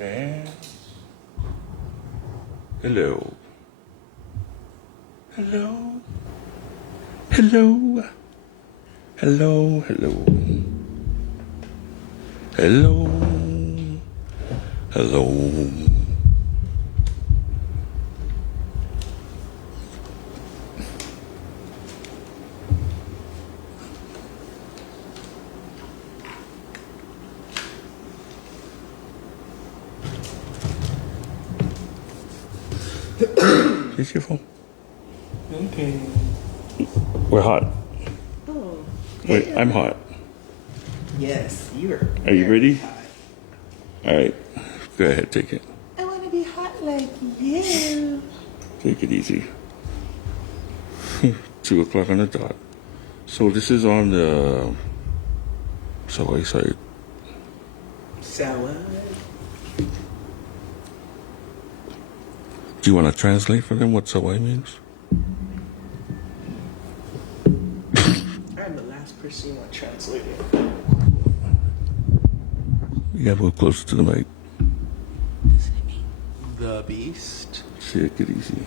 Dance. Hello. Hello. Hello. Hello. Hello. Hello. Hello. Here's your phone. Okay. We're hot. Oh. Wait, I'm hot. Yes, you're. Are you ready? Hot. All right. Go ahead, take it. I want to be hot like you. Take it easy. 2 o'clock on the dot. So this is on the Sau'Ai site. Sau'Ai. Do you want to translate for them what Sau'Ai means? I'm the last person you want translated. You gotta move closer to the mic. Doesn't it mean the beast? Take it easy.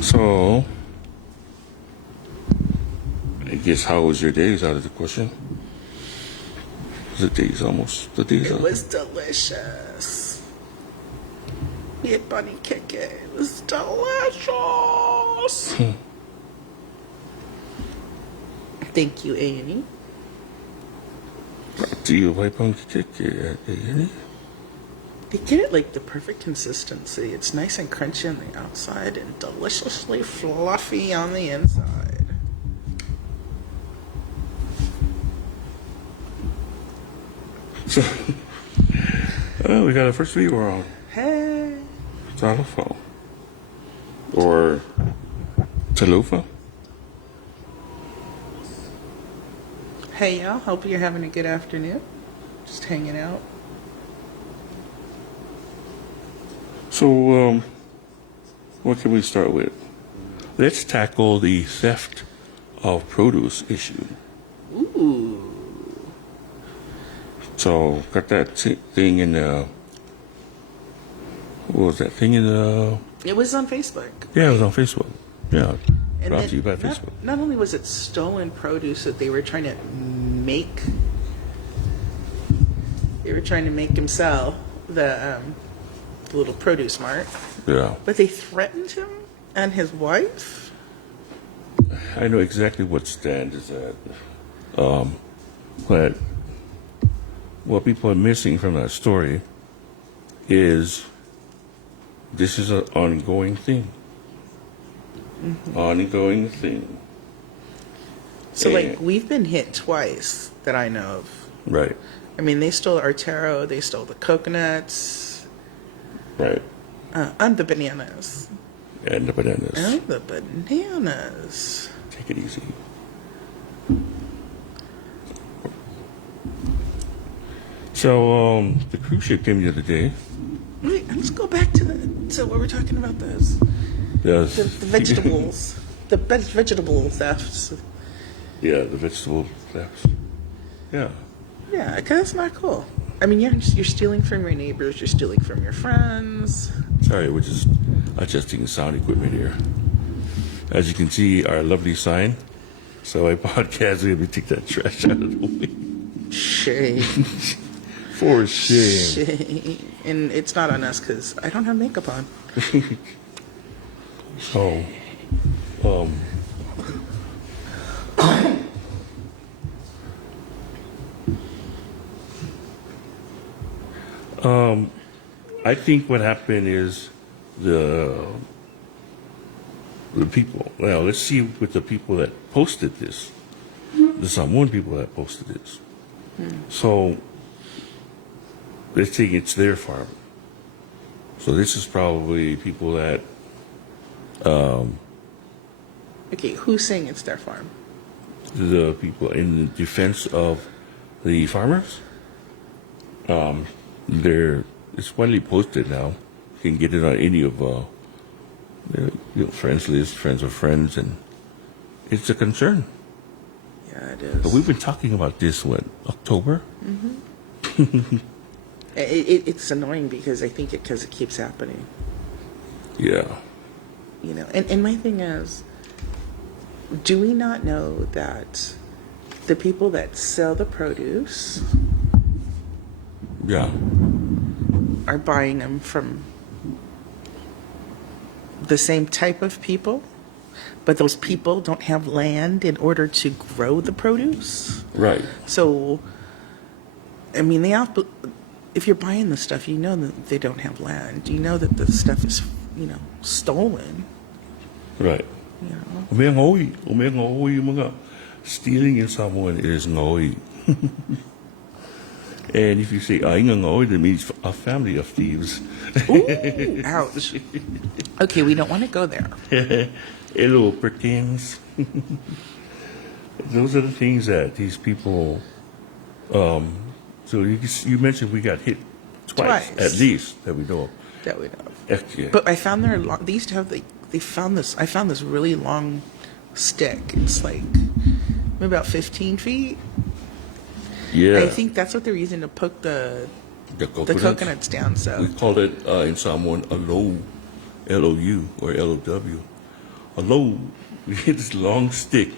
So, I guess how was your day is out of the question. The day's almost. The day's It out. was delicious. Yeah, bunny kick it. It was delicious. Thank you, Annie. Brought to you by Punky Kick It. They get it like the perfect consistency. It's nice and crunchy on the outside and deliciously fluffy on the inside. So, we got a first viewer on Hey. Talufa. Or Talufa. Hey, y'all. Hope you're having a good afternoon. Just hanging out. So, what can we start with? Let's tackle the theft of produce issue. Ooh. So, got that thing in the. What was that thing in the? It was on Facebook. Yeah, it was on Facebook. Yeah, And brought then to you by not, Facebook. Not only was it stolen produce that they were trying to make, him sell the little produce mart, Yeah, but they threatened him and his wife. I know exactly what stand is at. But what people are missing from that story is this is an ongoing thing. Mm-hmm. Ongoing thing. So, And- like, we've been hit twice that I know of. Right, I mean, they stole our taro, they stole the coconuts, right. and the bananas. And the bananas. And the bananas. Take it easy. So, the cruise ship came the other day. Wait, let's go back to what we're talking about. Those Yes. the vegetables, vegetable thefts. Yeah, the vegetable thefts. Yeah. Yeah, because it's not cool. I mean, you're stealing from your neighbors, you're stealing from your friends. Sorry, we're just adjusting the sound equipment here. As you can see, our lovely sign. So I podcast, we have to take that trash out of the way. Shame. For shame. Shame. And it's not on us because I don't have makeup on. So, I think what happened is the people. Well, let's see with the people that posted this. The Samoan people that posted this. So, let's say it's their farm. So this is probably people that. Okay, who's saying it's their farm? The people in defense of the farmers. It's widely posted now. You can get it on any of friends list, friends of friends, and it's a concern. Yeah. Yeah, it is. But we've been talking about this, October? It's annoying because I think because it keeps happening. Yeah. You know, and my thing is, do we not know that the people that sell the produce Yeah. are buying them from the same type of people, but those people don't have land in order to grow the produce? Right. So, I mean, if you're buying the stuff, you know that they don't have land. You know that the stuff is, stolen. Right. You know. Mga stealing in someone is ngoi. And if you say ay nga ngoi, that means a family of thieves. Ooh, ouch. Okay, we don't want to go there. Hello, perkins. Those are the things that these people. So you mentioned we got hit twice at least that we know of. That we know. Yeah. But I found they used to have they found this. I found this really long stick. It's like maybe about 15 feet. Yeah. I think that's what they're using to poke the coconuts down. So we call it in Samoan a low, L-O-U or L-O-W. A low, we get this long stick,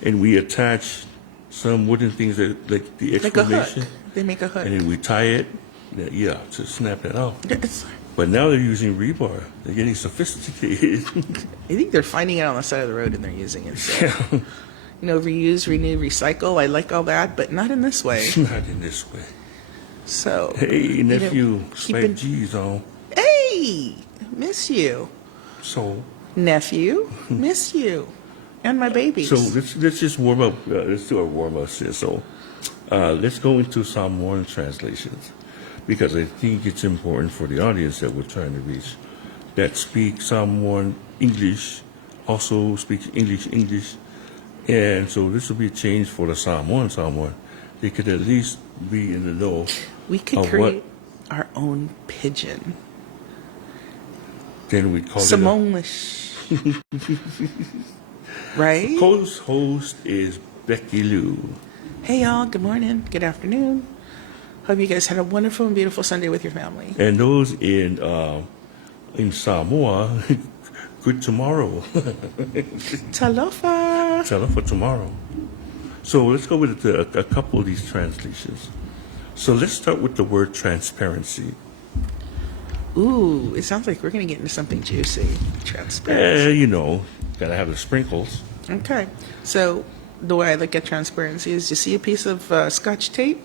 and we attach some wooden things that like the like a exclamation. hook. They make a hook. And then we tie it, to snap that off. It's, But now they're using rebar. They're getting sophisticated. I think they're finding it on the side of the road and they're using it. So. Yeah. Reuse, renew, recycle. I like all that, but not in this way. Not in this way. So, Hey, nephew, keeping- Spike G's on. Hey, miss you, So nephew, miss you, and my babies. let's just warm up. Let's do our warm up here. So let's go into Samoan translations because I think it's important for the audience that we're trying to reach that speak Samoan English, also speaks English. And so this will be a change for the Samoan. They could at least be in the know. We could create our own pigeon. Then we'd call Samoanish. Right? Co-host is Becky Lou. Hey y'all, good morning, good afternoon. Hope you guys had a wonderful and beautiful Sunday with your family. And those in Samoa, good tomorrow. Talofa. For tomorrow. So let's go with a couple of these translations. So let's start with the word transparency. Ooh, it sounds like we're going to get into something juicy. Transparency. Gotta have the sprinkles. Okay. So the way I look at transparency is you see a piece of Scotch tape,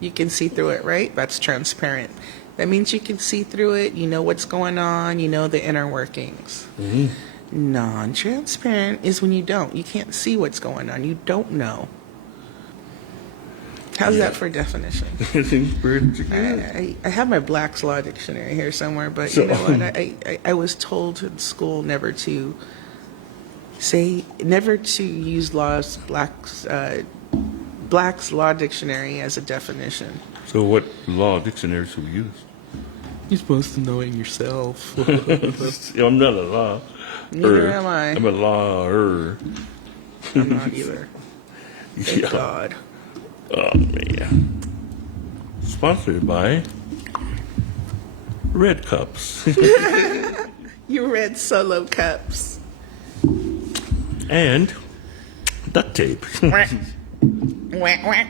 you can see through it, right? That's transparent. That means you can see through it, you know what's going on, you know the inner workings. Mm-hmm. Non-transparent is when you don't. You can't see what's going on. You don't know. How's that for definition? I have my Black's Law Dictionary here somewhere, but you know what? I was told in school never to use Black's Law Dictionary as a definition. So what law dictionaries do we use? You're supposed to know it yourself. I'm not a law. Neither am I. I'm a lawyer. I'm not either. Thank God. Oh, man. Sponsored by Red Cups. You read Solo Cups. And duct tape. Whack. Whack, whack.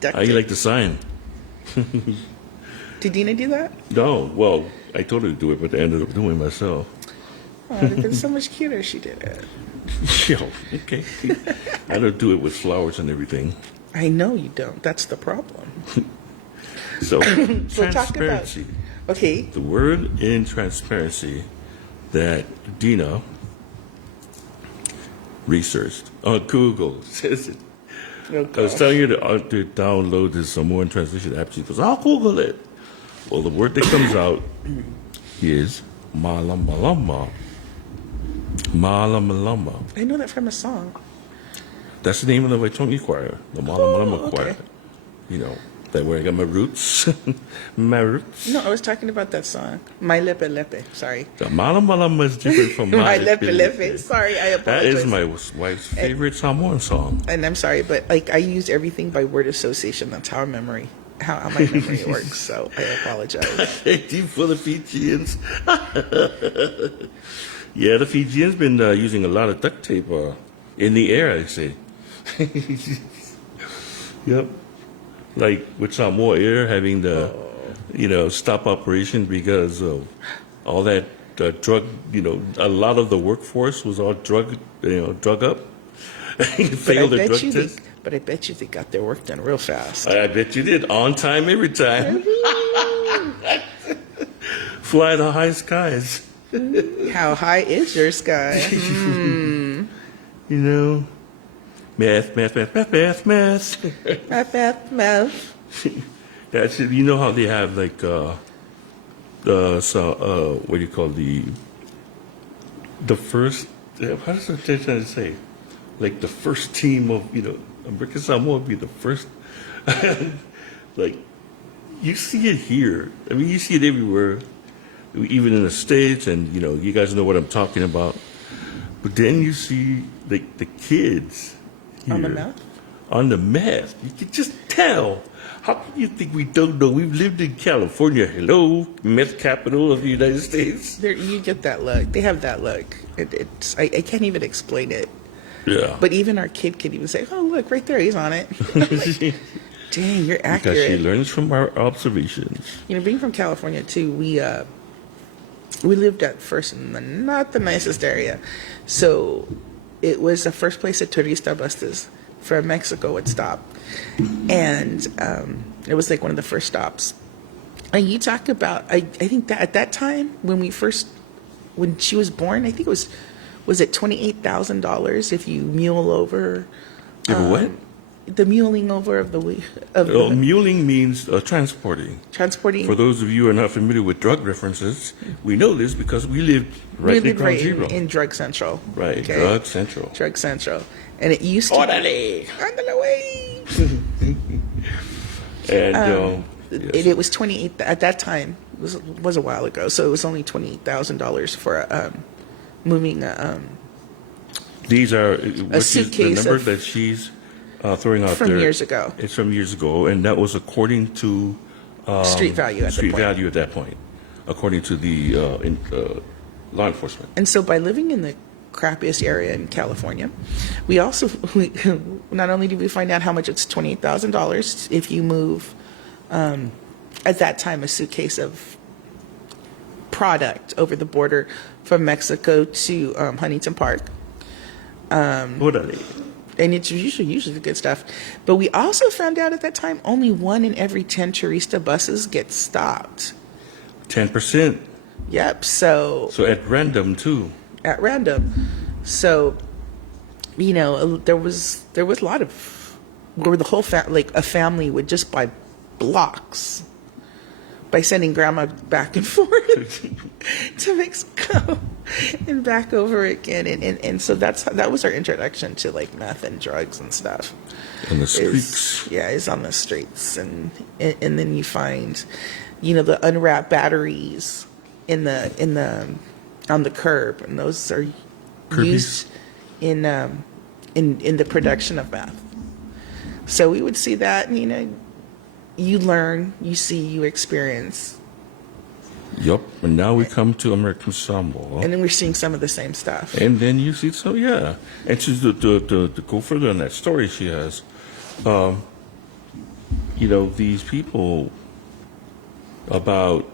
Duct How you tape. like the sign? Did Dina do that? No. Well, I told her to do it, but I ended up doing it myself. Oh, it would have been so much cuter if she did it. Yo, okay. I don't do it with flowers and everything. I know you don't. That's the problem. So, So talk about. transparency. Okay. The word in transparency that Dina researched on Google says it. I was telling you to download this Samoan translation app. She goes, I'll Google it. Well, the word that comes out is malamalama. Malamalama. I know that from a song. That's the name of the Waitongi choir, the Malamalama Oh, okay. choir. That where I got my roots. My roots. No, I was talking about that song. My Lepe Lepe. Sorry. The Mala Malama is different from My my Lepe Lepe. Sorry, I That apologize. is my wife's favorite Samoan song. And I'm sorry, but like I use everything by word association. That's how my memory works. So I apologize. Thank you for the Fijians. Yeah, the Fijians been using a lot of duct tape in the air, I say. Yep. Like with Samoa Air having the, stop operation because of all that drug, a lot of the workforce was all drug up. Failed their drug test. But I bet you they got their work done real fast. I bet you did. On time, every time. Fly the high skies. How high is your sky? Math. Math. That's it. You know how they have like what do you call the first? How does it trying to say? Like the first team of American Samoa would be the first. Like you see it here. I mean, you see it everywhere, even in the States, and you guys know what I'm talking about. But then you see the kids here, On the meth? On the meth. You can just tell. How can you think we don't know? We've lived in California. Hello, meth capital of the United States. You get that look. They have that look. I can't even explain it. Yeah. But even our kid can even say, "Oh, look, right there, he's on it." Like, dang, you're accurate. Because she learns from our observations. Being from California too, we lived at first in not the nicest area, so it was the first place that turista buses from Mexico would stop, and it was like one of the first stops. And you talk about, I think that at that time when she was born, I think it was it $28,000 if you mule over. What? The muling over of the Muling means transporting. Transporting. For those of you who are not familiar with drug references, we know this because we lived right in Ground Zero. In Drug Central. Right, Okay? Drug Central. Drug Central. And it used to Orderly! Ándale, way. And yes. It was 28 at that time. It was a while ago, so it was only $28,000 for moving These are a suitcase the number that she's throwing out from there. years ago. It's from years ago, and that was according to Street value at the point. value at that point, according to the law enforcement. And so by living in the crappiest area in California, we also not only did we find out how much it's $28,000 if you move at that time a suitcase of product over the border from Mexico to Huntington Park. Orderly. And it's usually the good stuff. But we also found out at that time only 1 in every 10 tourista buses gets stopped. 10%. Yep. So at random too. at random. So there was a lot of where the whole a family would just buy blocks by sending grandma back and forth to Mexico and back over again. And so that was our introduction to like meth and drugs and stuff. On the streets. Is on the streets. And then you find, the unwrapped batteries on the curb, and those are used in the production of meth. So we would see that, and, you learn, you see, you experience. Yep. And now we come to American Samoa. And then we're seeing some of the same stuff. And then you see, so yeah. And she's to go further on that story she has, these people, about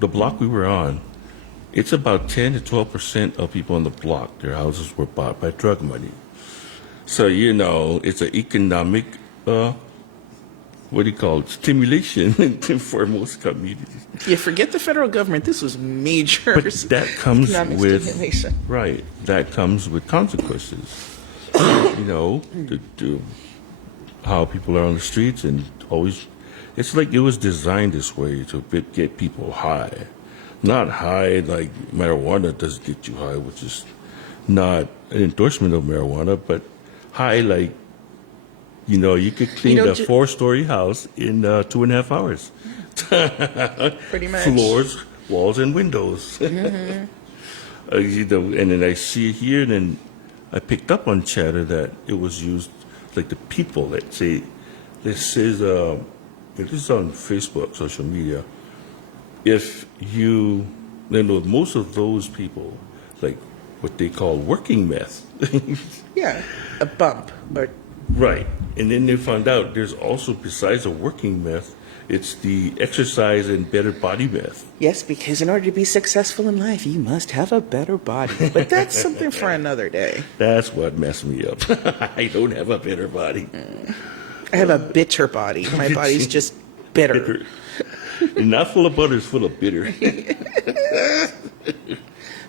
the block we were on, it's about 10 to 12% of people on the block, their houses were bought by drug money. So, it's an economic, stimulation for most communities. Yeah, forget the federal government. This was major. But that comes economic with stimulation. Right. That comes with consequences. To how people are on the streets, and always, it's like it was designed this way to get people high, not high like marijuana does get you high, which is not an endorsement of marijuana, but high like You could clean know, a 4-story house in 2.5 hours. pretty much. Floors, walls, and windows. And then I see it here, and then I picked up on chatter that it was used, like the people that say, this is on Facebook, social media. If you, most of those people, like what they call working meth. Yeah, a bump. Or Right. And then they found out there's also, besides a working meth, it's the exercise and better body meth. yes, because in order to be successful in life, you must have a better body. But that's something for another day. That's what messed me up. I don't have a better body. I have a bitter body. My body's just bitter. And not full of butter, it's full of bitter.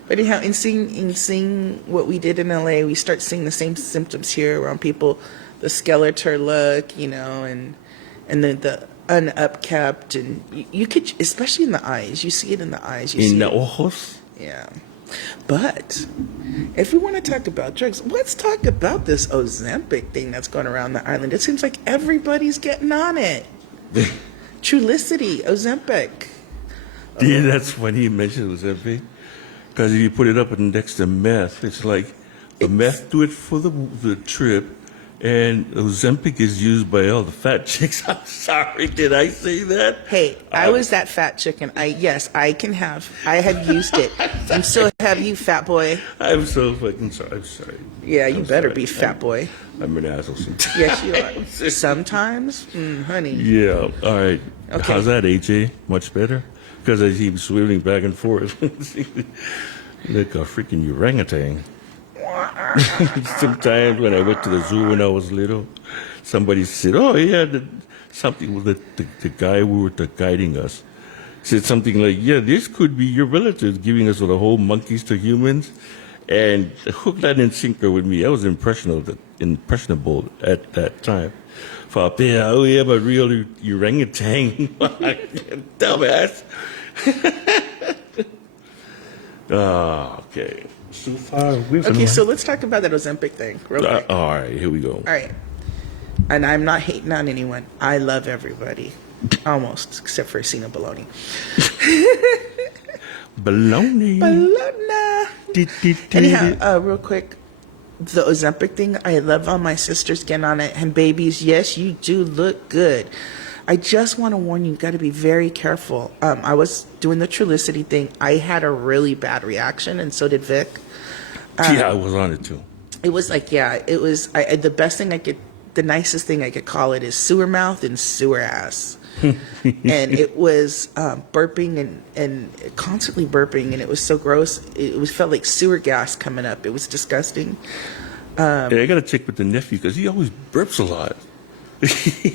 But anyhow, in seeing what we did in LA, we start seeing the same symptoms here around people, the Skeletor look, and the unupkept, and you could, especially in the eyes, you see it in the eyes. You In see the it. ojos. Yeah. But if we want to talk about drugs, let's talk about this Ozempic thing that's going around the island. It seems like everybody's getting on it. Trulicity, Ozempic. Yeah, that's funny you mentioned Ozempic. Because if you put it up next to meth, it's like the meth do it for the trip, and Ozempic is used by all the fat chicks. I'm sorry, did I say that? Hey, I was that fat chicken. I have used it. I'm so have you, fat boy. I'm so fucking sorry. I'm sorry. Yeah, you I'm better sorry. be, fat boy. I'm an asshole sometimes. Yes, you are. Sometimes, honey. Yeah. All right. Okay. How's that, AJ? Much better? Because I keep swiveling back and forth. Like a freaking orangutan. Sometimes when I went to the zoo when I was little, somebody said, "Oh yeah, something with the guy who were guiding us said something like, yeah, this could be your relatives giving us the whole monkeys to humans." And hook, line, and sinker with me. I was impressionable at that time. Thought, yeah, oh yeah, but real orangutan, dumbass. Okay. So far, Okay, so let's talk about that Ozempic thing real quick. all right, here we go. All right. And I'm not hating on anyone. I love everybody. Almost, except for Cena Baloney. Baloney. Baloney. Anyhow, real quick, the Ozempic thing, I love all my sisters getting on it. And babies, yes, you do look good. I just want to warn you, got to be very careful. I was doing the Trulicity thing. I had a really bad reaction, and so did Vic. Yeah, I was on it too. It was like, the best thing the nicest thing I could call it is sewer mouth and sewer ass. And it was burping and constantly burping, and it was so gross. Felt like sewer gas coming up. It was disgusting. Yeah, I got to check with the nephew because he always burps a lot.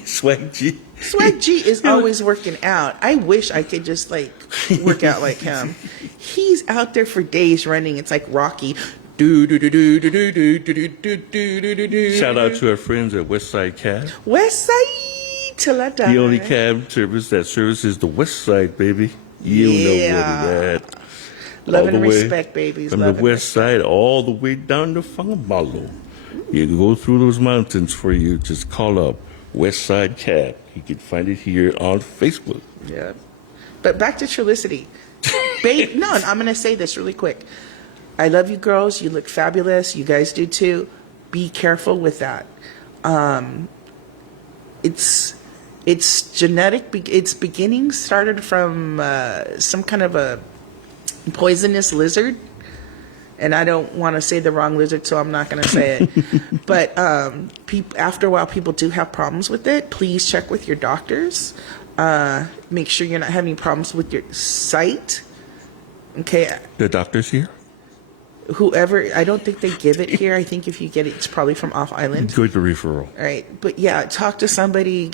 Swag G. Swag G is always working out. I wish I could just work out like him. He's out there for days running. It's like Rocky. Do do do do do do do do do do do do. Shout out to our friends at Westside Cab. Westside till I die. The only cab service that services the West Side, baby. You know what it is. Love and respect, babies. From the West Side all the way down to Fangamalo. You can go through those mountains for you. Just call up West Side Cab. You can find it here on Facebook. Yeah. But back to Trulicity. Babe, no, I'm going to say this really quick. I love you girls. You look fabulous. You guys do too. Be careful with that. It's genetic. Its beginnings started from some kind of a poisonous lizard. And I don't want to say the wrong lizard, so I'm not going to say it. But after a while, people do have problems with it. Please check with your doctors. Make sure you're not having problems with your sight. Okay. The doctor's here? Whoever, I don't think they give it here. I think if you get it, it's probably from off island. Go to referral. All right. But yeah, talk to somebody,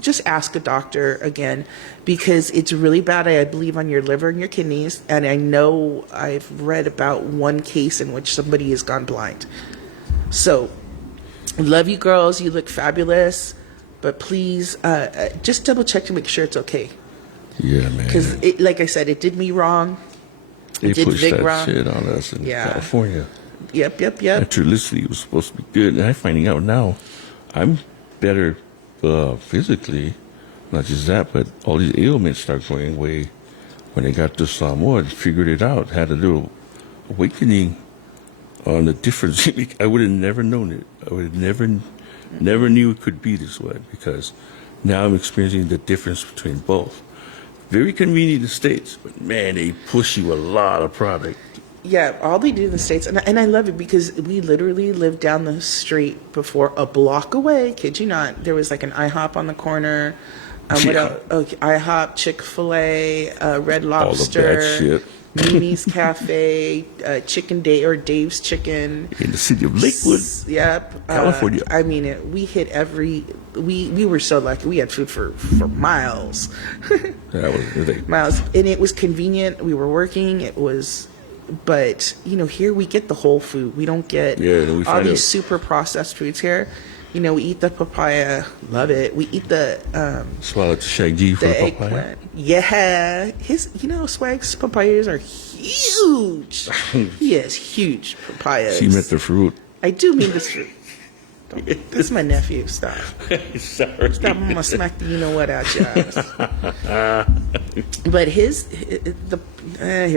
just ask a doctor again, because it's really bad, I believe, on your liver and your kidneys. And I know I've read about one case in which somebody has gone blind. So, love you girls. You look fabulous. But please, just double check to make sure it's okay. Yeah, man. Because, like I said, it did me wrong. They did pushed Vic that wrong. shit on us in California. Yep. And Trulicity was supposed to be good. And I'm finding out now, I'm better physically. Not just that, but all these ailments start going away when they got to Samoa and figured it out, had a little awakening on the difference. I would have never known it. I would have never knew it could be this way, because now I'm experiencing the difference between both. Very convenient in the States, but man, they push you a lot of product. Yeah, all they do in the States, and I love it because we literally lived down the street before, a block away, kid you not, there was like an IHOP on the corner. What else? Okay, IHOP, Chick-fil-A, Red Lobster, All of that shit. Mimi's Cafe, Chicken Day or Dave's Chicken. In the city of Lakewood. Yep. California. I mean, we hit every. We were so lucky. We had food for miles. That was Miles, and it was convenient. We were working. It was. But here we get the whole food. We don't get all these super processed foods here. We eat the papaya, love it. We eat the swallow the shaggy for the papaya. Eggplant. Yeah, Swag's papayas are huge. He has huge papayas. She meant the fruit. I do mean this fruit. That's my nephew. Stop. Sorry. Stop. I'm gonna smack the what out your ass. But here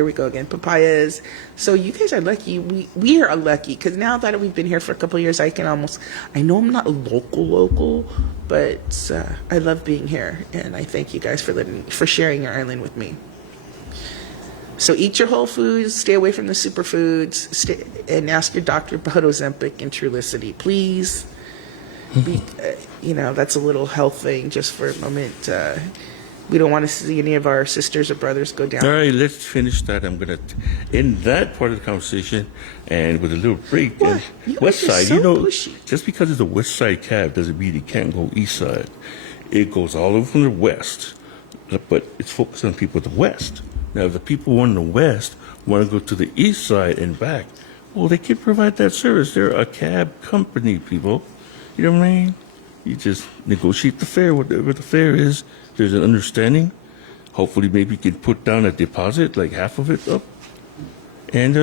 we go again. Papayas. So you guys are lucky. We are lucky because now that we've been here for a couple of years, I know I'm not local, but I love being here, and I thank you guys for sharing your island with me. So eat your whole foods, stay away from the superfoods, and ask your doctor about Ozempic and Trulicity, please. That's a little health thing just for a moment. We don't want to see any of our sisters or brothers go down. All right, let's finish that. I'm going to end that part of the conversation and with a little break. What? West side, pushy. just because it's a west side cab doesn't mean it can't go east side. It goes all over from the west, but it's focused on people at the west. Now, if the people in the west want to go to the east side and back, well, they can provide that service. They're a cab company, people. You know what I mean? You just negotiate the fare, whatever the fare is. There's an understanding. Hopefully, maybe you can put down a deposit, like half of it up, and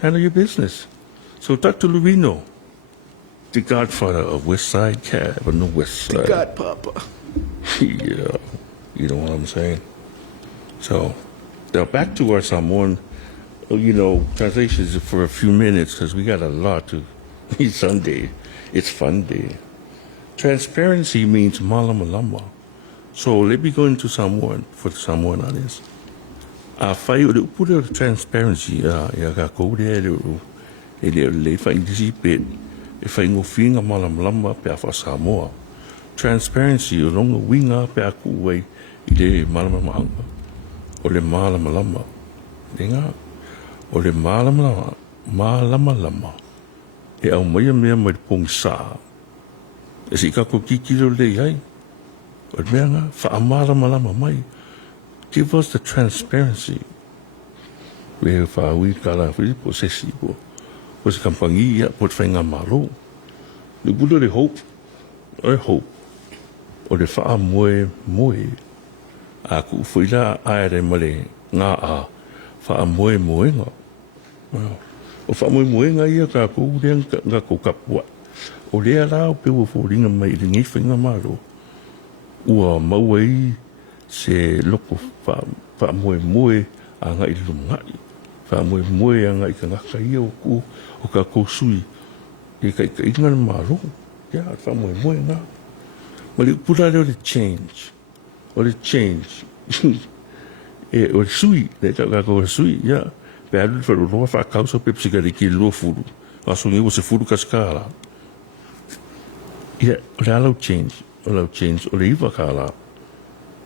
handle your business. So, Dr. Lurino, the godfather of West Side Cab on the west side. The godpapa. Yeah, you know what I'm saying? So, now back to our Samoan, translations for a few minutes because we got a lot to. It's Sunday. It's fun day. Transparency means malamalama. So let me go into Samoan for the Samoan audience. Whai o le upure o transparency ia ka kou rea le whai ndisi pet e whai ngofinga malamalama pe a wha Samoa. Transparency o longa winga pe a kuwai I le malamalama. O le malamalama. Renga. O le malamalama. E au mea mai pong sa. E si kako kikilo le hai. O mea nga, wha malamalama mai. Give us the transparency. We wha ui kala whiri po sesi po. Po se kampangi ia po te whainga malo. Le bula le hope. O hope. O le wha moe. A ku whaila aere male ngā a wha moe nga. O wha moe nga ia ka kou rea ngā kou kapua. O lea rao pe ua whoringa mai le ngai whainga malo. Ua mauai se loko wha moe a ngai lungai. Wha moe a ngai ka ngaka ia o ka kou sui. E ka inga malo. Ia, wha moe nga. Ma le upura leo le change. O le change. O le sui. Le ka kou sui, ia. Pe alu wha roa wha kausa pe psika le ki lua furu. Aso ngi o se furu kaskala. Ia, o le alau change. O lau change. O le iwa ka la.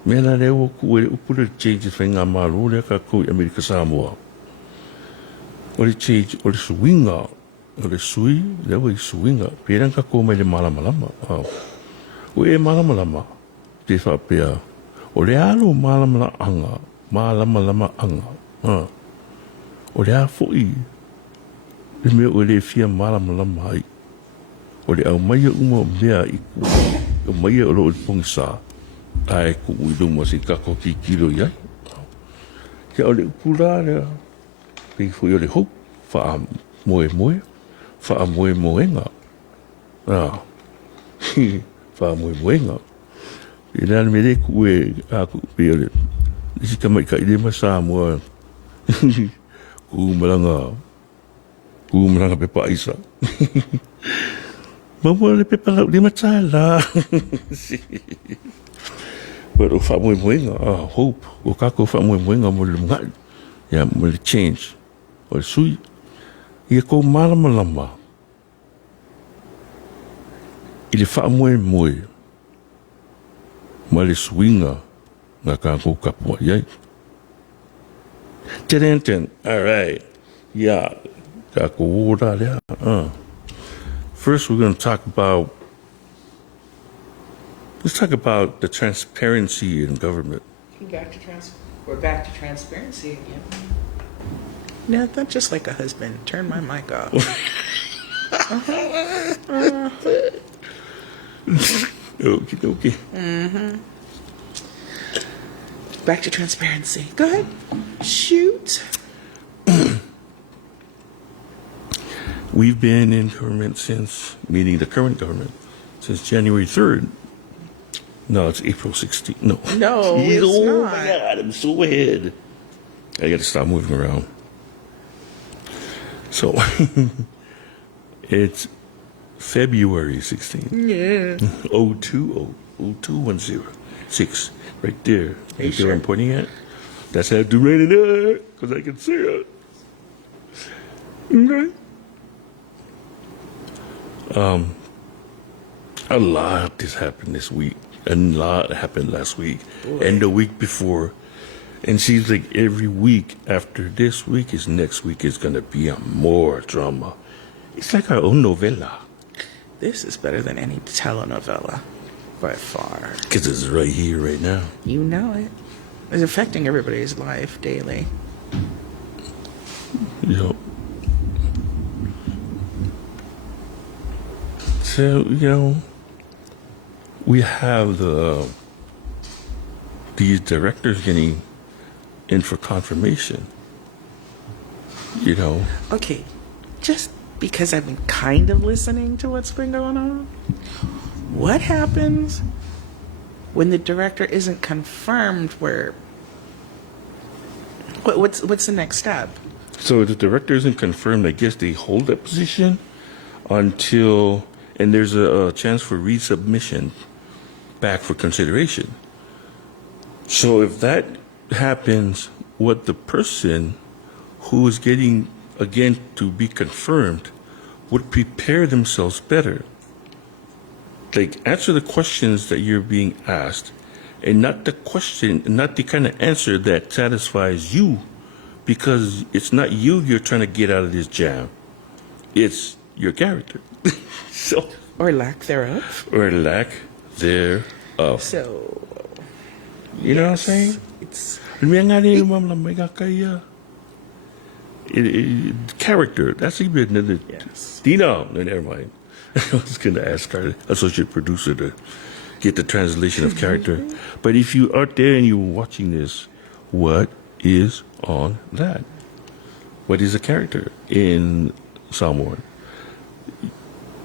Mea la leo ku e upura change wha ngā malo le ka kou Amerika Samoa. O le change, o le suinga. O le sui, leo i suinga. Pera ka kou mai le malamalama. O e malamalama. Te wha pea. O le alo malamalama anga. Malamalama anga. O le a fo'i. Le mea o le fia malamalama ai. O le au maia uma mea i ku. O maia o lo i pongisa. Ai ku ui lunga si kako ki kilo iai. Kia o le upura lea. Pei fui o le hou. Wha moe. Wha moe nga. Wha pa mo wenga. Ina me ku aku pele. Isi kama ka ide masa mo. Ku malanga pe pa isa. Mamo le pe pa di matsala. Pero fa mo wenga, hope. O kako fa mo wenga mo le ngat. Ya mo le change. O sui. Ia ko malama. Ile fa moe ma le swinga nga ka ko kapua yai. Ten. All right. Yeah. Ka ko ora le. First we're going to talk about the transparency in government. We're back to transparency again. No, that's just like a husband. Turn my mic off. Okay. Back to transparency. Go ahead. Shoot. We've been in government meaning the current government, since January 3rd. No, it's April 16th. No. It's oh not. my God, I'm so ahead. I got to stop moving around. So, it's February 16th. Yeah. 0210-0210-6. Right there. Hey, You see sure. where I'm pointing at? That's how to write it up, because I can see it. Okay. A lot has happened this week. A lot happened last week. Boy. And the week before. And it seems like every week after this week is next week is going to be more drama. It's like our own novella. This is better than any telenovela, by far. Because it's right here, right now. You know it. It's affecting everybody's life daily. You know. So, we have these directors getting in for confirmation. Okay, just because I've been kind of listening to what's been going on, what happens when the director isn't confirmed? What's the next step? So the director isn't confirmed. I guess they hold that position until, and there's a chance for resubmission back for consideration. So if that happens, what the person who is getting again to be confirmed would prepare themselves better. Like, answer the questions that you're being asked, and not the kind of answer that satisfies you, because it's not you're trying to get out of this jam. It's your character. So, Or lack thereof. So, you know what I'm saying? It's Character. That's even another. Yes. No, never mind. I was going to ask our associate producer to get the translation of character. But if you are there and you're watching this, what is on that? What is a character in Samoan?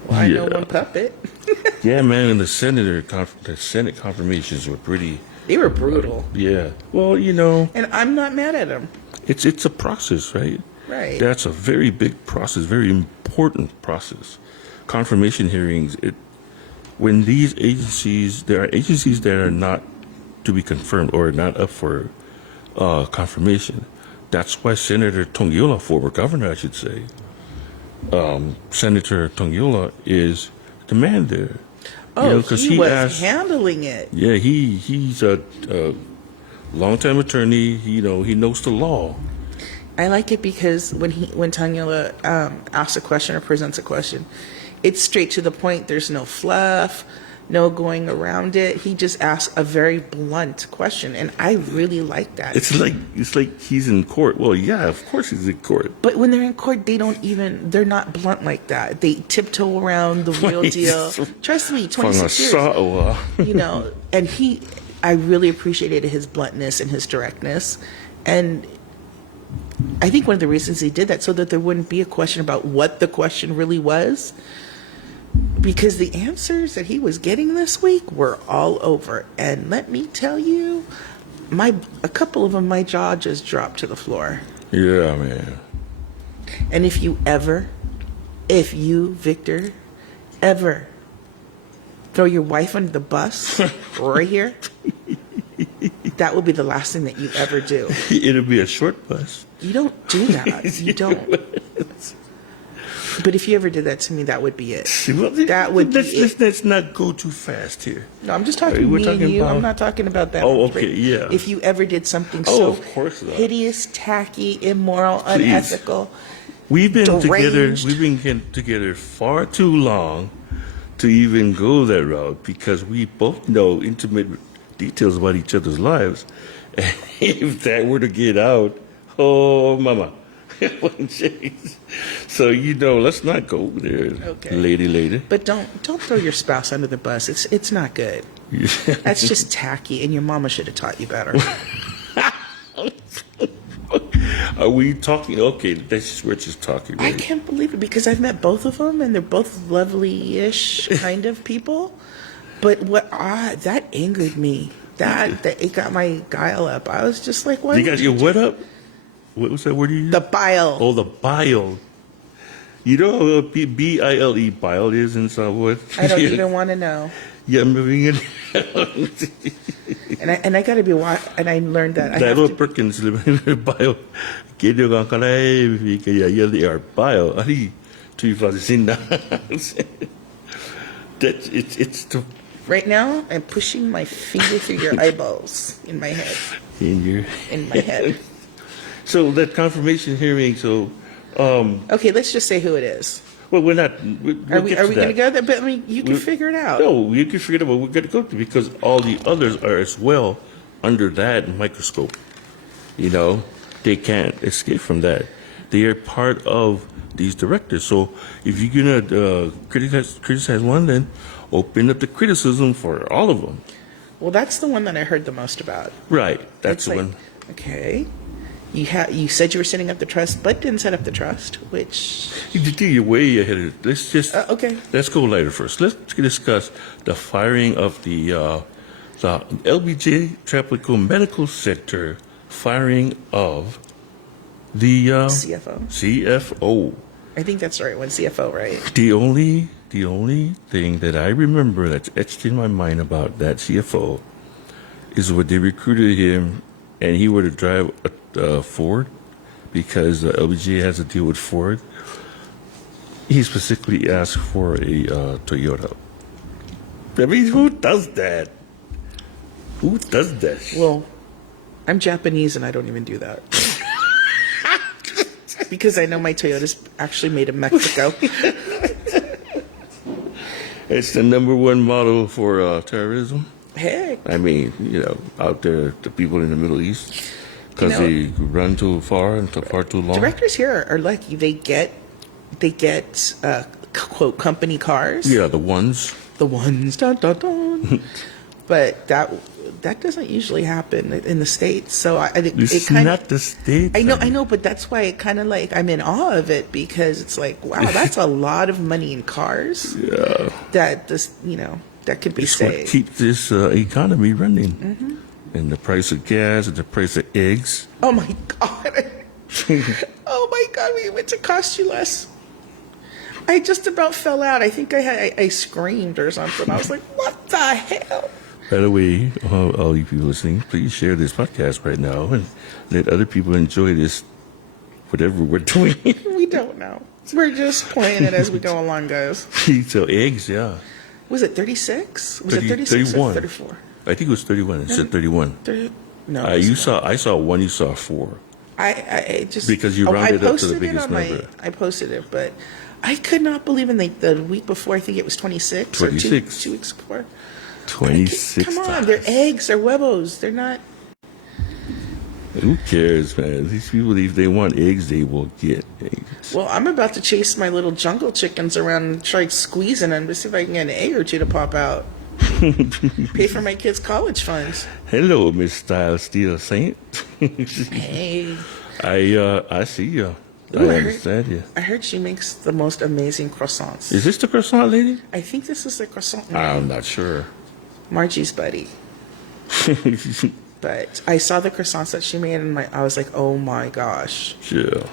Well, I know one puppet. Yeah, man, and the Senate confirmations were pretty. They were brutal. Yeah. Well, And I'm not mad at them. it's a process, right? Right. That's a very big process, very important process. Confirmation hearings. When these agencies, there are agencies that are not to be confirmed or not up for confirmation. That's why Senator Tongiola, former governor, I should say, Senator Tongiola is the man there. Oh, because he was handling it. Yeah, he's a longtime attorney. He knows the law. I like it because when Tanyola asks a question or presents a question, it's straight to the point. There's no fluff, no going around it. He just asks a very blunt question, and I really like that. It's like he's in court. Well, yeah, of course he's in court. But when they're in court, they're not blunt like that. They tiptoe around the real deal. Trust me, 26 years. And I really appreciated his bluntness and his directness. And I think one of the reasons he did that so that there wouldn't be a question about what the question really was. because the answers that he was getting this week were all over. And let me tell you, a couple of them, my jaw just dropped to the floor. Yeah, man. And if you, Victor, ever throw your wife under the bus right here, that will be the last thing that you ever do. It'll be a short bus. You don't do that. You don't. But if you ever did that to me, that would be it. That would be it. Let's not go too fast here. No, I'm just talking me and you. I'm not talking about that. Oh, okay, yeah. If you ever did something so of course not. hideous, tacky, immoral, unethical, We've been deranged. getting together far too long to even go that route because we both know intimate details about each other's lives. And if that were to get out, oh, mama. So let's not go there, Okay. lady. But don't throw your spouse under the bus. It's not good. That's just tacky, and your mama should have taught you better. Are we talking? Okay, we're just talking. I Right? can't believe it because I've met both of them, and they're both lovely-ish kind of people. But that angered me. That it got my guile up. I was just like, "Why?" You got your what up? What was that word you used? The bile. Oh, the bile. You know what B-I-L-E bile is in Sau'Ai? I don't even want to know. Yeah, moving it. And I got to be and I learned that. I have Dahil to, Perkins bile. Kaya nga kalay, kaya yali are bile. Ali, tu flasin na. That it's the right now, I'm pushing my finger through your eyeballs in my head. In my head. So that confirmation hearing. So, Okay, let's just say who it is. well, we're not. Are we going to go there? But I mean, you can figure it out. No, you can figure it out. But we're going to go to because all the others are as well under that microscope. They can't escape from that. They are part of these directors. So if you're gonna criticize one, then open up the criticism for all of them. Well, that's the one that I heard the most about. Right. That's It's the like, one. Okay. You said you were setting up the trust, but didn't set up the trust, which... You're way ahead of it. Let's just okay. Let's go lighter first. Let's discuss the firing of the LBJ Tropical Medical Center firing of the CFO. I think that's the right one, CFO, right? The only thing that I remember that's etched in my mind about that CFO is when they recruited him and he were to drive a Ford because LBJ has a deal with Ford. He specifically asked for a Toyota. I mean, who does that? Who does that? Well, I'm Japanese and I don't even do that. Because I know my Toyota's actually made in Mexico. It's the number one model for terrorism. Hey. I mean, out there, the people in the Middle East, because they run too far and far too long. Directors here are lucky. They get quote company cars. Yeah, the ones. The ones. Dun, dun, dun. But that doesn't usually happen in the States. So It's not the States. I know, but that's why it kind of like I'm in awe of it because it's like, wow, that's a lot of money in cars. Yeah. That that could be It's what saved. keeps this economy running. Mm-hmm. And the price of gas and the price of eggs. Oh my God. Oh my God, we went to cost you less. I just about fell out. I think I screamed or something. I was like, what the hell? By the way, all you people listening, please share this podcast right now and let other people enjoy this, whatever we're doing. We don't know. We're just playing it as we go along, guys. So eggs, yeah. Was it 36? Was 30, it 36 31. or 34? I think it was 31. It said 31. 30, no. I saw one, you saw four. I just... Because you rounded up to the posted it biggest on my... number. I posted it, but I could not believe in the week before, I think it was 26. 26. Or two weeks before. 26 Come on, times. they're eggs, they're huevos. They're not... Who cares, man? These people, if they want eggs, they will get eggs. Well, I'm about to chase my little jungle chickens around and try squeezing them to see if I can get an egg or two to pop out. Pay for my kids' college funds. Hello, Miss Style Steel Saint. Hey. I see you. I Ooh, understand you. I heard she makes the most amazing croissants. Is this the croissant lady? I think this is the croissant. I'm not sure. Margie's buddy. But I saw the croissants that she made, and I was like, oh my gosh. Yeah.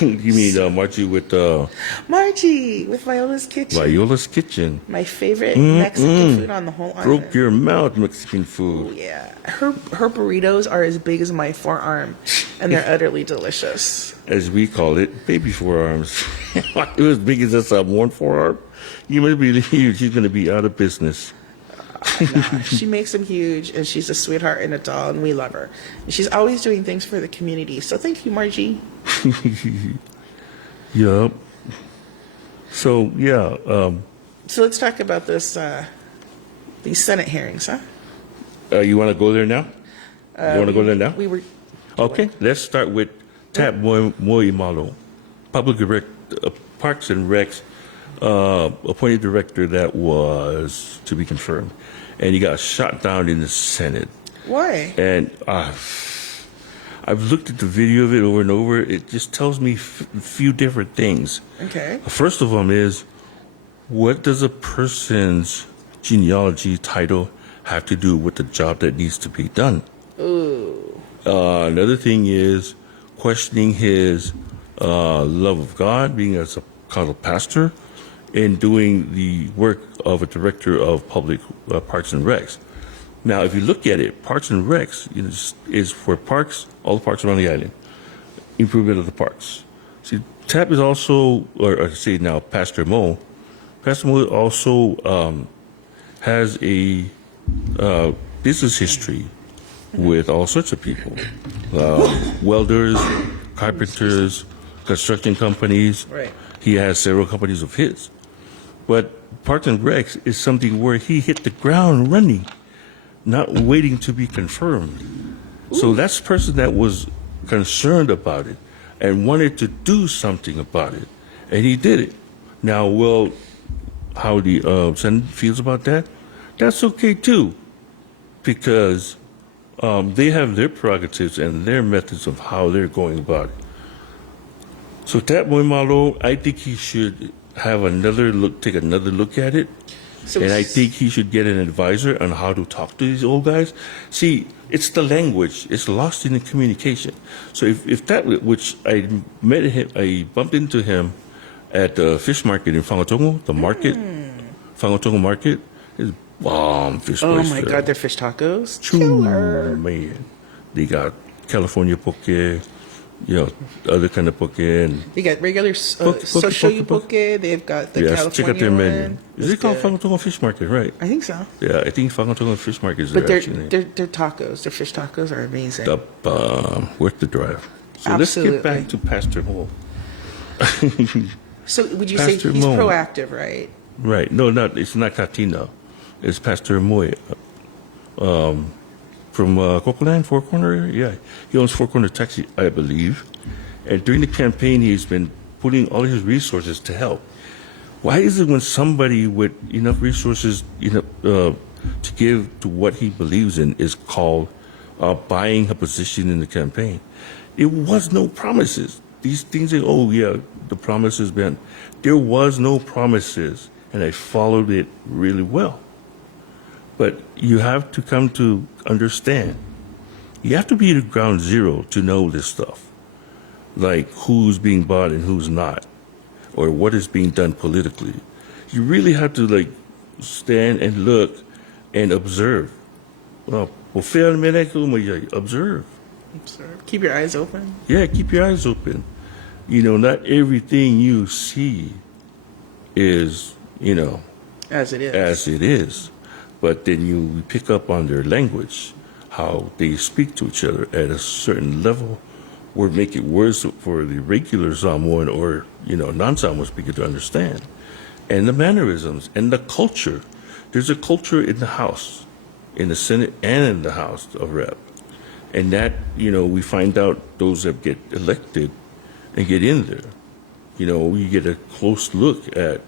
You mean Margie with Margie with Viola's Kitchen. Viola's Kitchen? My favorite Mexican food on the whole island. Broke your mouth, Mexican Oh, food. yeah. Her burritos are as big as my forearm, and they're utterly delicious. As we call it, baby forearms. It was big as this one forearm. You must believe she's going to be out of business. Nah, she makes them huge, and she's a sweetheart and a doll, and we love her. And she's always doing things for the community. So thank you, Margie. Yup. So yeah, So let's talk about this these Senate hearings, huh? you want to go there now? You want to go there now? We were Okay, let's start with Tap Moimalo, Public Direct, Parks and Recs, appointed director that was to be confirmed, and he got shot down in the Senate. Why? And I've looked at the video of it over and over. It just tells me a few different things. Okay. First of them is, what does a person's genealogy title have to do with the job that needs to be done? Ooh. Another thing is questioning his love of God, being as a called a pastor, and doing the work of a director of public parks and recs. Now, if you look at it, Parks and Recs is for parks, all the parks around the island, improvement of the parks. See, TAP is also, or say now, Pastor Mo also has a business history with all sorts of people, welders, carpenters, construction companies. Right. He has several companies of his. But Parks and Recs is something where he hit the ground running, not waiting to be confirmed. So that's the person that was concerned about it and wanted to do something about it, and he did it. Now, well, how the Senate feels about that, that's okay too, because they have their prerogatives and their methods of how they're going about it. So Tat Moimalo, I think he should have take another look at it. So And I think he should get an advisor on how to talk to these old guys. See, it's the language. It's lost in the communication. So if that, which I met him, I bumped into him at the fish market in Fangatongo, the market, Fangatongo market, is bomb fish oh place my there. God, their fish tacos. Choo, Killer. man. They got California poke, other kind of poke, and They got regular Soshoyu poke. They've got the yes, California check out their menu. one. Is it It's called good. Fangatongo Fish Market, right? I think so. Yeah, I think Fangatongo Fish Market is But their actual name. their tacos, their fish tacos are amazing. Worth the drive. So let's get back Absolutely. to Pastor Mo. So would you Pastor say he's Mo. proactive, right? Right. No, it's not Katina. It's Pastor Moy. From Cocoland, Four Corner. Yeah, he owns Four Corner Taxi, I believe. And during the campaign, he's been putting all his resources to help. Why is it when somebody with enough resources, to give to what he believes in is called buying a position in the campaign? It was no promises. These things say, oh yeah, the promises been. There was no promises, and I followed it really well. But you have to come to understand. You have to be at ground zero to know this stuff, like who's being bought and who's not, or what is being done politically. You really have to stand and look and observe. Well, observe. Keep your eyes open. Yeah, keep your eyes open. Not everything you see is, As it is. as it is. But then you pick up on their language, how they speak to each other at a certain level, or make it worse for the regular Samoan or, non-Samoan speaker to understand. And the mannerisms and the culture. There's a culture in the House, in the Senate and in the House of Rep. And that, we find out those that get elected and get in there. You get a close look at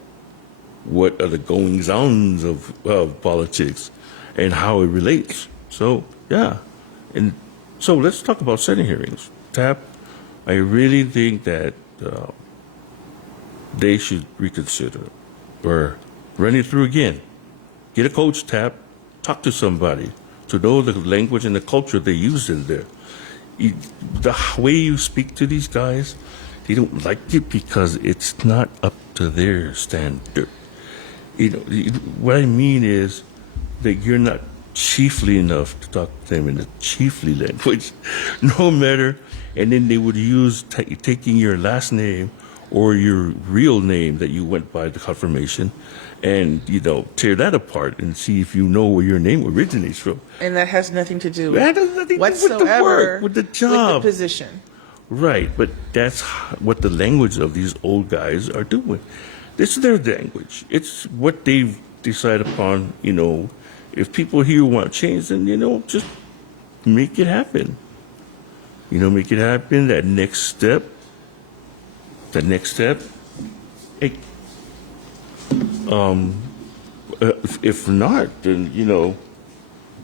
what are the goings-ons of politics and how it relates. So, yeah. And so let's talk about Senate hearings. TAP I really think that they should reconsider or run it through again. Get a coach tab, talk to somebody to know the language and the culture they use in there. The way you speak to these guys, they don't like it because it's not up to their standard. What I mean is that you're not chiefly enough to talk to them in the chiefly language, no matter. And then they would use taking your last name or your real name that you went by the confirmation, and tear that apart and see if you know where your name originates from. And that has nothing to do That has nothing to do whatsoever with the work, with the job, with the position. Right, but that's what the language of these old guys are doing. This is their language. It's what they've decided upon. If people here want change, then just make it happen. Make it happen. That next step. Hey, if not, then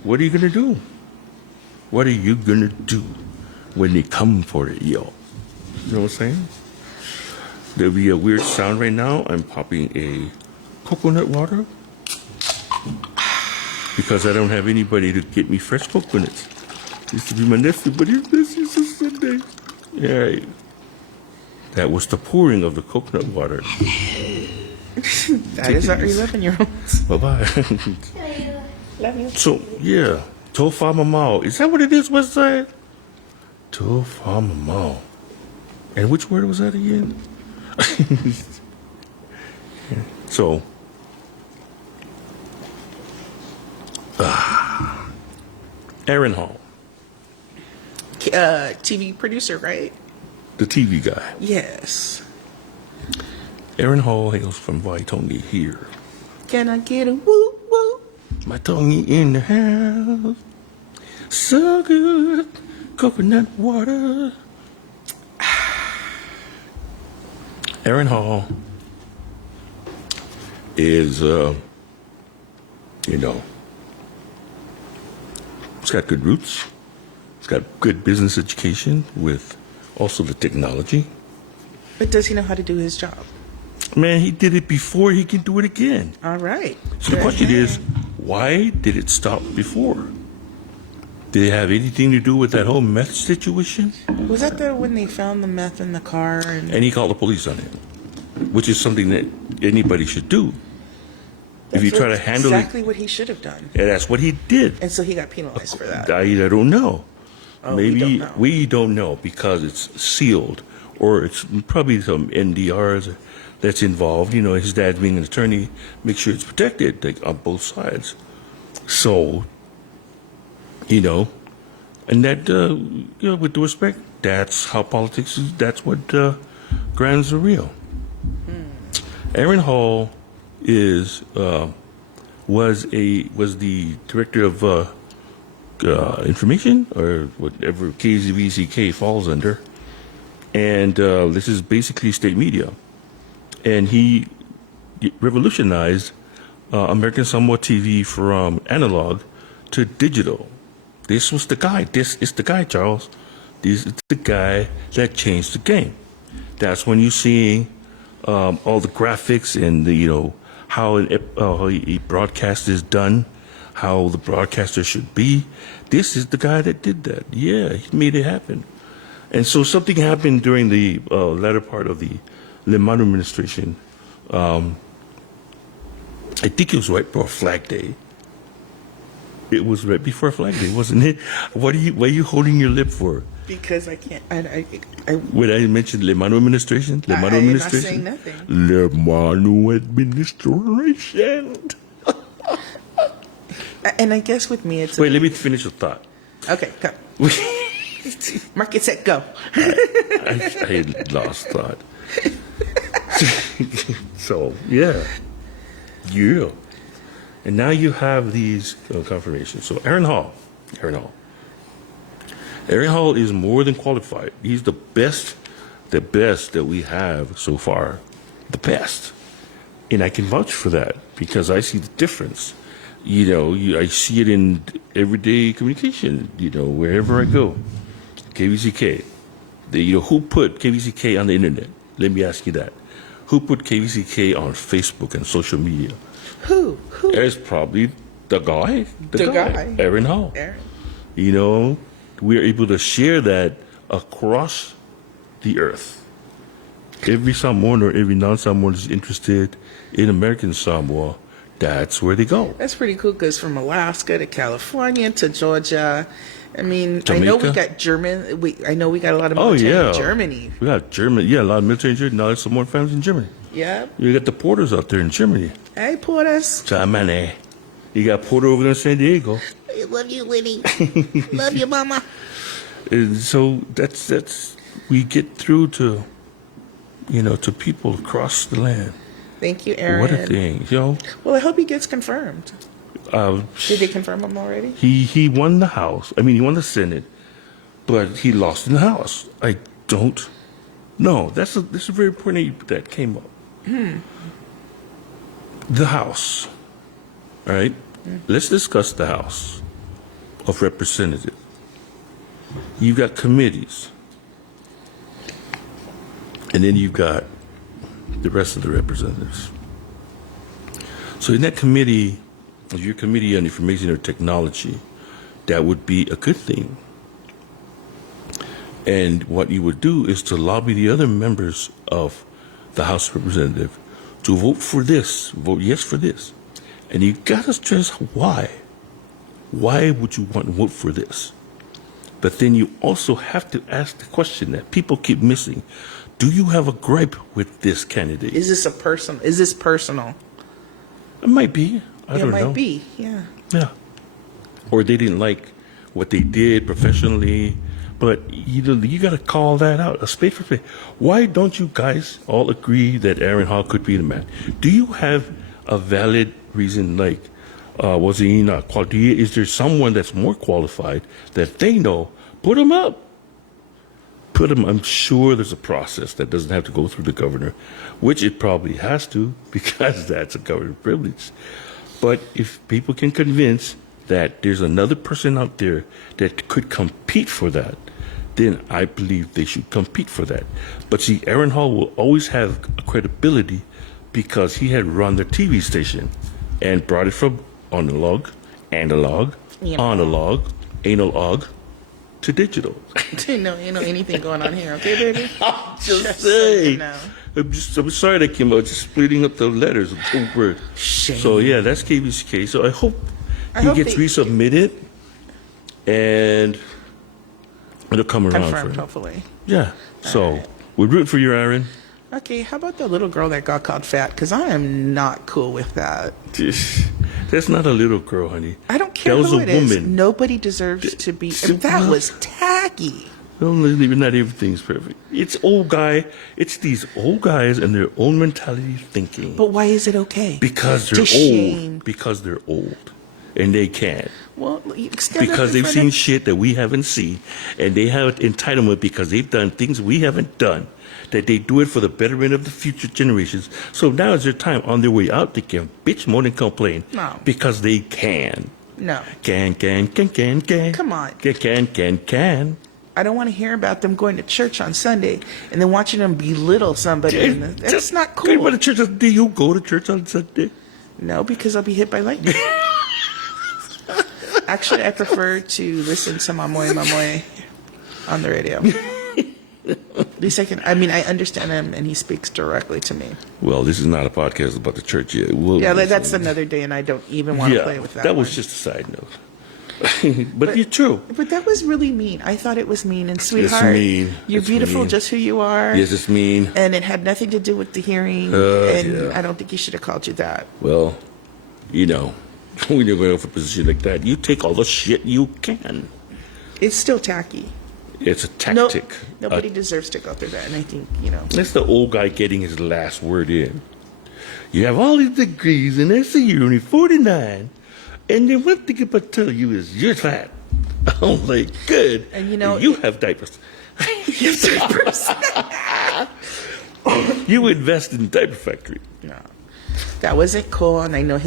what are you gonna do? What are you gonna do when they come for it, yo? You know what I'm saying? There'll be a weird sound right now. I'm popping a coconut water because I don't have anybody to get me fresh coconuts. Used to be my nephew, but he's busy so Sunday. Yeah, right. That was the pouring of the coconut water. That is our 11-year-olds. Bye-bye. Love you. So, yeah. Tofa Mamau. Is that what it is, Westside? Tofa Mamau. And which word was that again? So, Aaron Hall. TV producer, right? The TV guy. Yes. Aaron Hall hails from Waitongi here. Can I get a woo woo? My tongue in the house. So good. Coconut water. Aaron Hall is, he's got good roots. He's got good business education with also the technology. But does he know how to do his job? Man, he did it before. He can do it again. All right. So the question is, why did it stop before? Did it have anything to do with that whole meth situation? Was that when they found the meth in the car? And he called the police on it, which is something that anybody should do. If you try to handle exactly what he should have done. And that's what he did. And so he got penalized for that. I don't know. Oh, Maybe we don't know because it's sealed, or it's probably some NDRs that's involved. His dad being an attorney, make sure it's protected on both sides. So, and that, with due respect, that's how politics is. That's what grinds are real. Aaron Hall was the director of information, or whatever KZVCK falls under, and this is basically state media, and he revolutionized American Samoa TV from analog to digital. This was the guy. This is the guy, Charles. This is the guy that changed the game. That's when you're seeing all the graphics and the how a broadcast is done, how the broadcaster should be. This is the guy that did that. Yeah, he made it happen. And so something happened during the latter part of the Lemano administration. I think it was right before Flag Day. It was right before Flag Day, wasn't it? Why are you holding your lip for? Because I can't. When I mentioned Lemano administration, Lemano administration, I'm not saying nothing. Lemano administration. And I guess with me, it's Wait. Let me finish the thought. okay. Go. Mark it, set, go. I lost thought. So yeah. And now you have these confirmations. So Aaron Hall is more than qualified. He's the best that we have so far, the best. And I can vouch for that because I see the difference. I see it in everyday communication, wherever I go. KVCK, Who put KVCK on the internet? Let me ask you that. Who put KVCK on Facebook and social media? Who? It's probably the guy. The guy. Aaron Hall. Aaron. We're able to share that across the earth. Every Samoan or every non-Samoan is interested in American Samoa. That's where they go. That's pretty cool because from Alaska to California to Georgia, I mean, Jamaica. I know we got German. I know we got a lot of military in Germany. We got Germany. Yeah, a lot of military in Germany. Now there's some more families in Germany. Yeah. You got the Porters out there in Germany. Hey, Porters. Chamane. You got Porter over there in San Diego. I love you, Winnie. Love you, Mama. And so that's we get through to to people across the land. Thank you, Aaron. What a thing, Well, I hope he gets confirmed. Did they confirm him already? He won the House. I mean, he won the Senate, but he lost in the House. I don't know. This is very important that came up. The House. All right? Let's discuss the House of Representatives. You've got committees. And then you've got the rest of the representatives. So in that committee, your committee on information or technology, that would be a good thing. And what you would do is to lobby the other members of the House of Representatives to vote for this, vote yes for this. And you got to stress why. Why would you want to vote for this? But then you also have to ask the question that people keep missing. Do you have a gripe with this candidate? Is this personal? It might be. I don't know. It might be, yeah. Yeah. Or they didn't like what they did professionally. But you got to call that out, a spade for spade. Why don't you guys all agree that Aaron Hall could be the man? Do you have a valid reason, like, was he not qualified? Is there someone that's more qualified that they know? Put him up. Put him. I'm sure there's a process that doesn't have to go through the governor, which it probably has to because that's a governor privilege. But if people can convince that there's another person out there that could compete for that, then I believe they should compete for that. But see, Aaron Hall will always have credibility because he had run the TV station and brought it from analog, analog, to digital. You know anything going on here, okay, baby? Just saying. I'm sorry that came out, just splitting up the letters over. Shame. So yeah, that's KVCK. So I hope he gets resubmitted and it'll come around. Confirmed, hopefully. Yeah. So we're rooting for you, Aaron. Okay, how about the little girl that got called fat? Because I am not cool with that. That's not a little girl, honey. I don't care that was who a it is. woman. Nobody deserves to be. That was tacky. Well, not everything's perfect. It's It's these old guys and their own mentality thinking. But why is it okay? Because they're old. Because they're old. And they can't. Well, extend because they've seen shit that we haven't seen. And they have entitlement because they've done things we haven't done. That they do it for the betterment of the future generations. So now is their time. On their way out, they can bitch more than complain. No. Because they can. No. Can. Come on. Can. I don't want to hear about them going to church on Sunday and then watching them belittle somebody. That's not cool. Do you go to church on Sunday? No, because I'll be hit by lightning. Actually, I prefer to listen to Mamoy on the radio. At least I understand him and he speaks directly to me. Well, this is not a podcast about the church yet. That's another day and I don't even want to play with that. That was just a side note. but you're true. But that was really mean. I thought it was mean. And sweetheart, it's mean. You're beautiful just who you are. Yes, it's mean. And it had nothing to do with the hearing. I don't think he should have called you that. Well, when you're going for a position like that, you take all the shit you can. It's still tacky. It's a tactic. Nobody deserves to go through that. And I think, That's the old guy getting his last word in. You have all these degrees and that's a year, only 49. And then one thing about tell you is you're fat. I'm like, good. And you have diapers. You have diapers. You invest in the diaper factory. No, that wasn't cool. And I know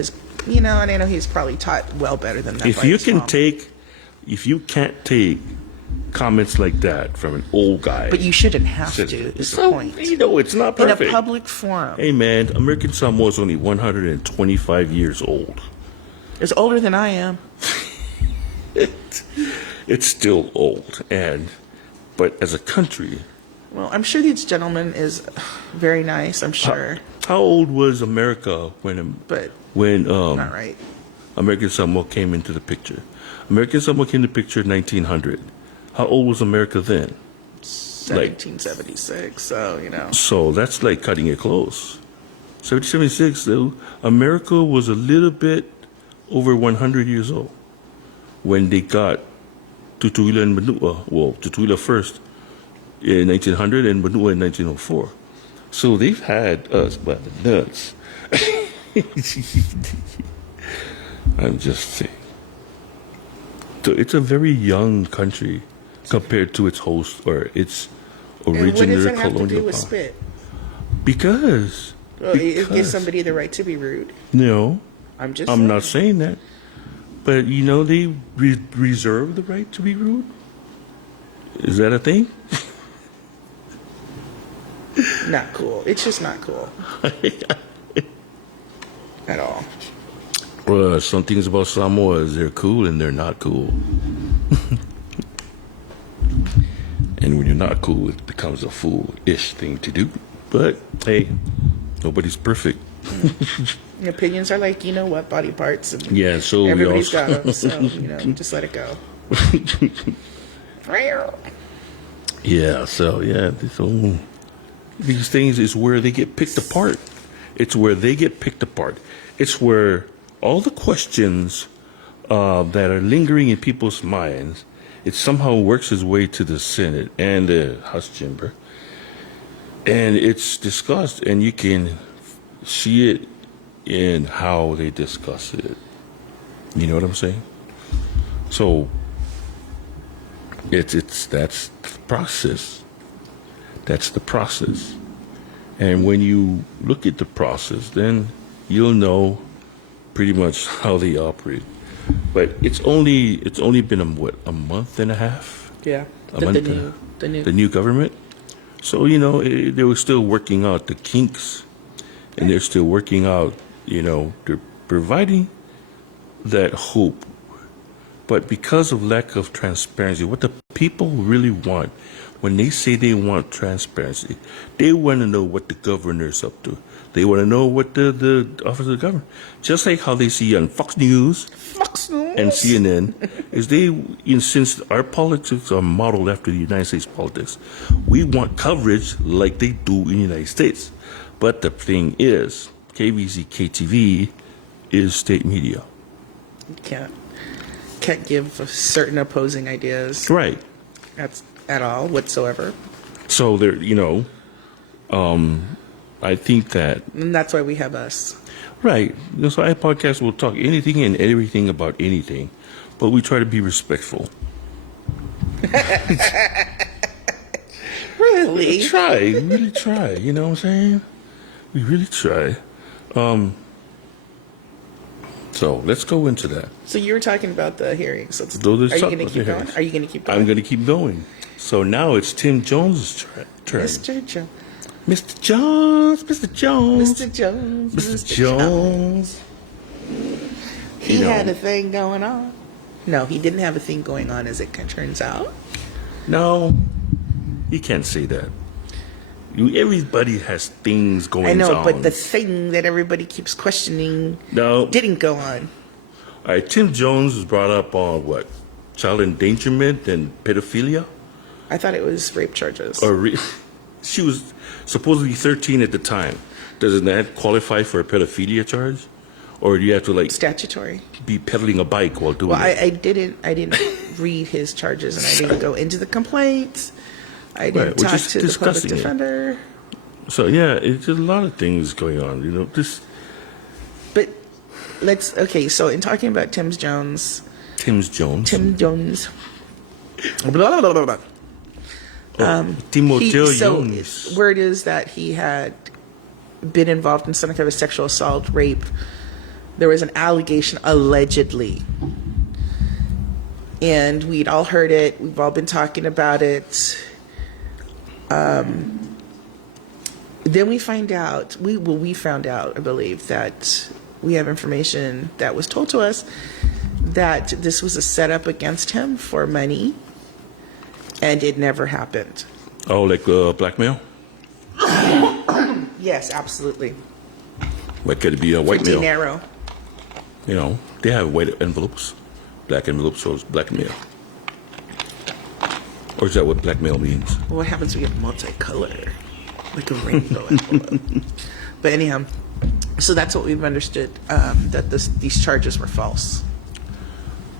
and I know he's probably taught well better than that. If you can't take comments like that from an old guy. But you shouldn't have to, is the So, point. you know, it's not In perfect. a public forum. Hey, man, American Samoa is only 125 years old. It's older than I am. It's still old, but as a country, Well, I'm sure this gentleman is very nice, I'm sure. how old was America But when not right. American Samoa came into the picture? American Samoa came into the picture in 1900. How old was America then? 1776, so, you know. So that's like cutting it close. 1776, though, America was a little bit over 100 years old when they got Tutuila and Manua. Well, Tutuila first in 1900 and Manua in 1904. So they've had us by the nuts. I'm just saying. So it's a very young country compared to its host or its And what does original that have to do colonial with power. spit? Because Well, it gives somebody the right to be rude. no, I'm just I'm saying. not saying that. But you know, they reserve the right to be rude. Is that a thing? Not cool. It's just not cool. At all. Well, some things about Samoa is they're cool and they're not cool. And when you're not cool, it becomes a foolish thing to do. But hey, nobody's perfect. And opinions are like, you know what, body parts. And Yeah, so we everybody's also got them, so, you know, just let it go. yeah, so yeah, so these things is where they get picked apart. It's where they get picked apart. It's where all the questions that are lingering in people's minds, it somehow works its way to the Senate and the House chamber, and it's discussed, and you can see it in how they discuss it. You know what I'm saying? So it's that's the process. That's the process. And when you look at the process, then you'll know pretty much how they operate. But it's only been a month and a half. Yeah. A month and a half. The The new government. So you know they were still working out the kinks, and they're still working out. You know, they're providing that hope. But because of lack of transparency, what the people really want, when they say they want transparency, they want to know what the governor's up to. They want to know what the office of the governor. Just like how they see on Fox News and CNN, is since our politics are modeled after the United States politics, we want coverage like they do in the United States. But the thing is, KVZ, KTV is state media. Can't give certain opposing ideas. Right. At all whatsoever. So there, you know, I think that And that's why we have us. right. So our podcast will talk anything and everything about anything, but we try to be respectful. Really? We really try. You know what I'm saying? We really try. So let's go into that. So you were talking about the hearings. So Those are you talk going to about keep the going? hearings. Are you going to keep going? I'm going to keep going. So now it's Tim Jones's turn. Mr. Jones. Mr. Jones, Mr. Jones, Mr. Jones. Mr. Jones. He You know. had a thing going on. No, he didn't have a thing going on, as it turns out. No, you can't say that. Everybody has things going on. I know, but the thing that everybody keeps questioning No. didn't go on. All right, Tim Jones was brought up on what? Child endangerment and pedophilia? I thought it was rape charges. She was supposedly 13 at the time. Doesn't that qualify for a pedophilia charge? Or do you have to like Statutory. be pedaling a bike while doing Well, it? I didn't read his charges, and I didn't go into the complaint. I didn't Right, we're talk just to the public discussing it. defender. So yeah, it's just a lot of things going on. You know, But okay, so in talking about Tim Jones, Tim Jones. blah, blah, blah, blah, blah. Timoteo So Jones. word is that he had been involved in some kind of sexual assault, rape. There was an allegation, allegedly, and we'd all heard it. We've all been talking about it. Then we find out, we found out, I believe, that we have information that was told to us that this was a setup against him for money, and it never happened. Oh, like blackmail? Yes, absolutely. What could it be? A white mail? Dinero. You know, they have white envelopes. Black envelopes shows blackmail. Or is that what blackmail means? Well, what happens when you have multicolor? Like a rainbow envelope. But anyhow, so that's what we've understood, that these charges were false.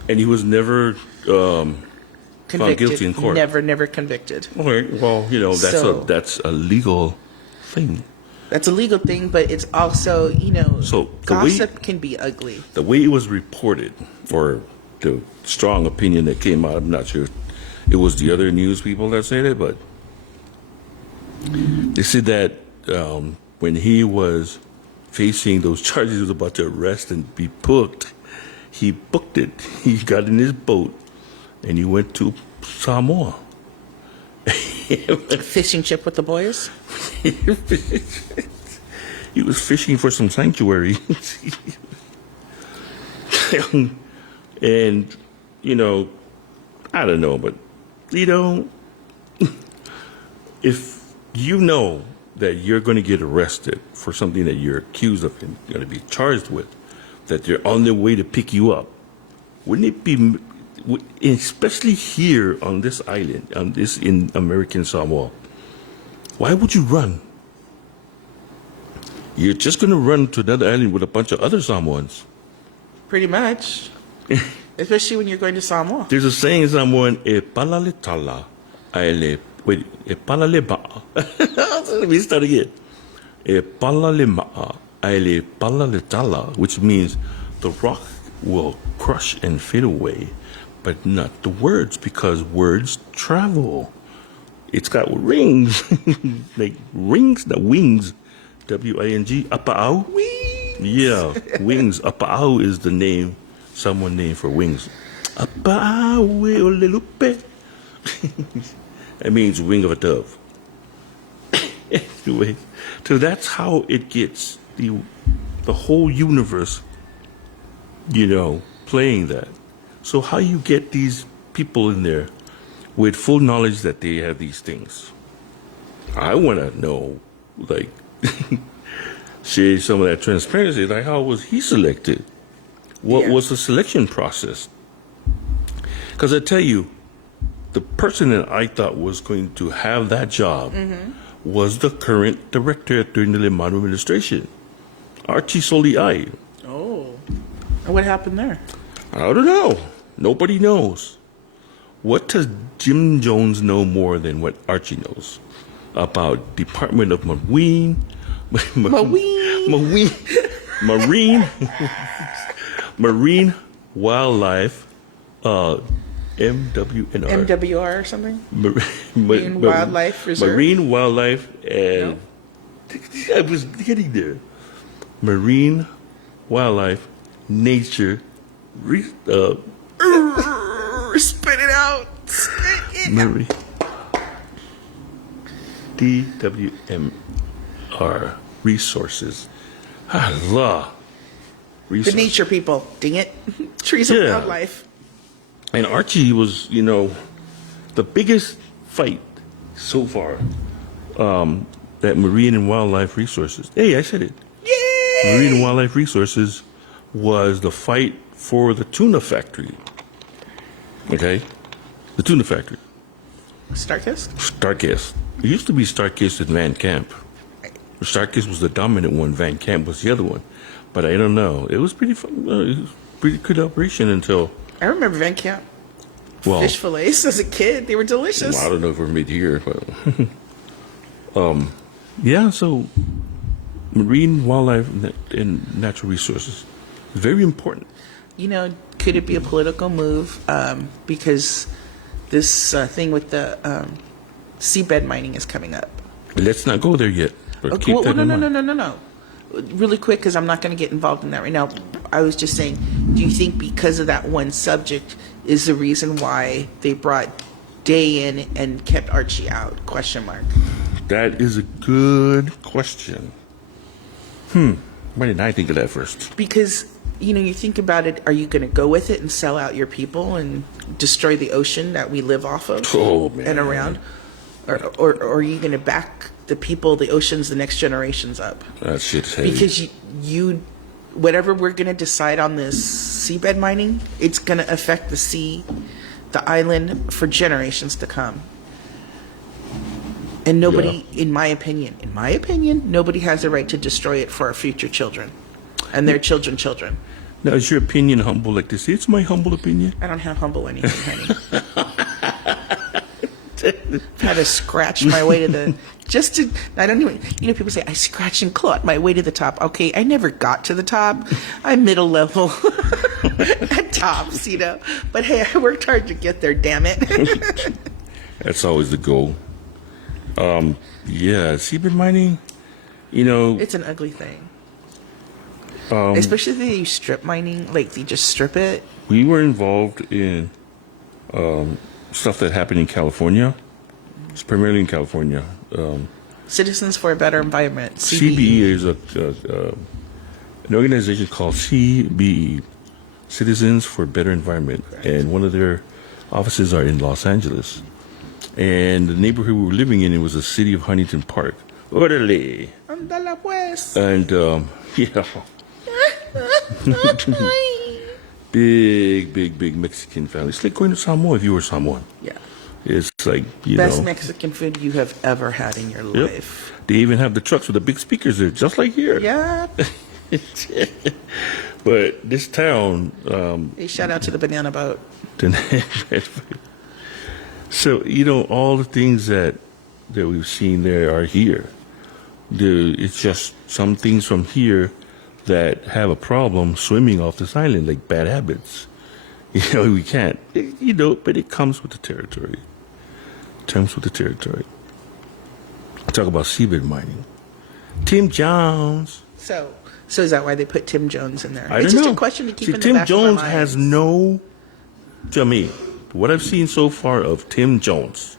And he was never found guilty in court. Never convicted. Okay, well, you know, that's a legal thing. That's a legal thing, but it's also, So gossip can be ugly. The way it was reported, or the strong opinion that came out, I'm not sure it was the other news people that said it, but they said that when he was facing those charges, he was about to arrest and be booked. He booked it. He got in his boat and he went to Samoa. Fishing trip with the boys? He was fishing for some sanctuary. And, I don't know, but, if you know that you're going to get arrested for something that you're accused of and going to be charged with, that they're on their way to pick you up, wouldn't it be, especially here on this island, in American Samoa, why would you run? You're just going to run to another island with a bunch of other Samoans. Pretty much. Especially when you're going to Samoa. There's a saying in Samoan, e palale tala, e palale ba'a. Let me start again. E palale ma'a, e palale tala, which means the rock will crush and fade away, but not the words, because words travel. It's got rings, like rings, the wings. W-I-N-G, apa'au. Wings. Yeah, wings. Apa'au is the name, someone named for wings. Apa'au olelupe. That means wing of a dove. Anyway, so that's how it gets the whole universe, playing that. So how you get these people in there with full knowledge that they have these things? I want to know, share some of that transparency. Like, how was he selected? What was the selection process? Because I tell you, the person that I thought was going to have that job was the current director during the Lemano administration, Archie Sau'Ai. Oh. And what happened there? I don't know. Nobody knows. What does Jim Jones know more than what Archie knows about Department of Marine Wildlife, MWNR. MWR or something? Marine Wildlife Reserve? Marine Wildlife and... I was getting there. Marine Wildlife Nature... Spit it out! Spit it out! DWMR Resources. Allah. The nature people, dang it. Trees of wildlife. And Archie was, the biggest fight so far, that Marine and Wildlife Resources. Hey, I said it. Yay! Marine and Wildlife Resources was the fight for the tuna factory. Okay? The tuna factory. Starkist? Starkist. It used to be Starkist and Van Camp. Starkist was the dominant one. Van Camp was the other one. But I don't know. It was pretty fun. It was pretty good operation until... I remember Van Camp. Fish fillets as a kid. They were delicious. Well, I don't know if we're made here, but... yeah, so... Marine, wildlife, and natural resources. Very important. Could it be a political move? Because this thing with the seabed mining is coming up. Let's not go there yet. Okay, no. Really quick, because I'm not going to get involved in that right now. I was just saying, do you think because of that one subject, is the reason why they brought Day in and kept Archie out? Question mark. That is a good question. Why didn't I think of that first? Because, you think about it, are you going to go with it and sell out your people and destroy the ocean that we live off of Oh, man. and around? Or are you going to back the people, the oceans, the next generations up? That shit's heavy. Because whatever we're going to decide on this seabed mining, it's going to affect the sea, the island for generations to come. And nobody, in my opinion, nobody has the right to destroy it for our future children and their children. Now, is your opinion humble like this? It's my humble opinion. I don't have humble anything, honey. I've had to scratch my way to the, I don't even, people say, I scratched and clawed my way to the top. Okay, I never got to the top. I'm middle level at tops, But hey, I worked hard to get there, damn it. That's always the goal. Seabed mining, It's an ugly thing. Especially if they use strip mining, like they just strip it. we were involved in stuff that happened in California. It's primarily in California. Citizens for a Better Environment, CBE CBE. is an organization called CBE, Citizens for a Better Environment, and one of their offices are in Los Angeles. And the neighborhood we were living in, it was the city of Huntington Park. Orderly. Andala pues. And, big Mexican family. It's like going to Samoa if you were Samoan. Yeah. It's like, Best Mexican food you have ever had in your Yep. life. They even have the trucks with the big speakers there, just like here. Yeah. But this town, Hey, shout out to the banana boat. so, all the things that we've seen there are here. It's just some things from here that have a problem swimming off this island, like bad habits. We can't, but it comes with the territory. Talk about seabed mining. Tim Jones. So is that why they put Tim Jones in there? I It's don't just know. a question to keep See, in the Tim back Jones of our has minds. to me, what I've seen so far of Tim Jones,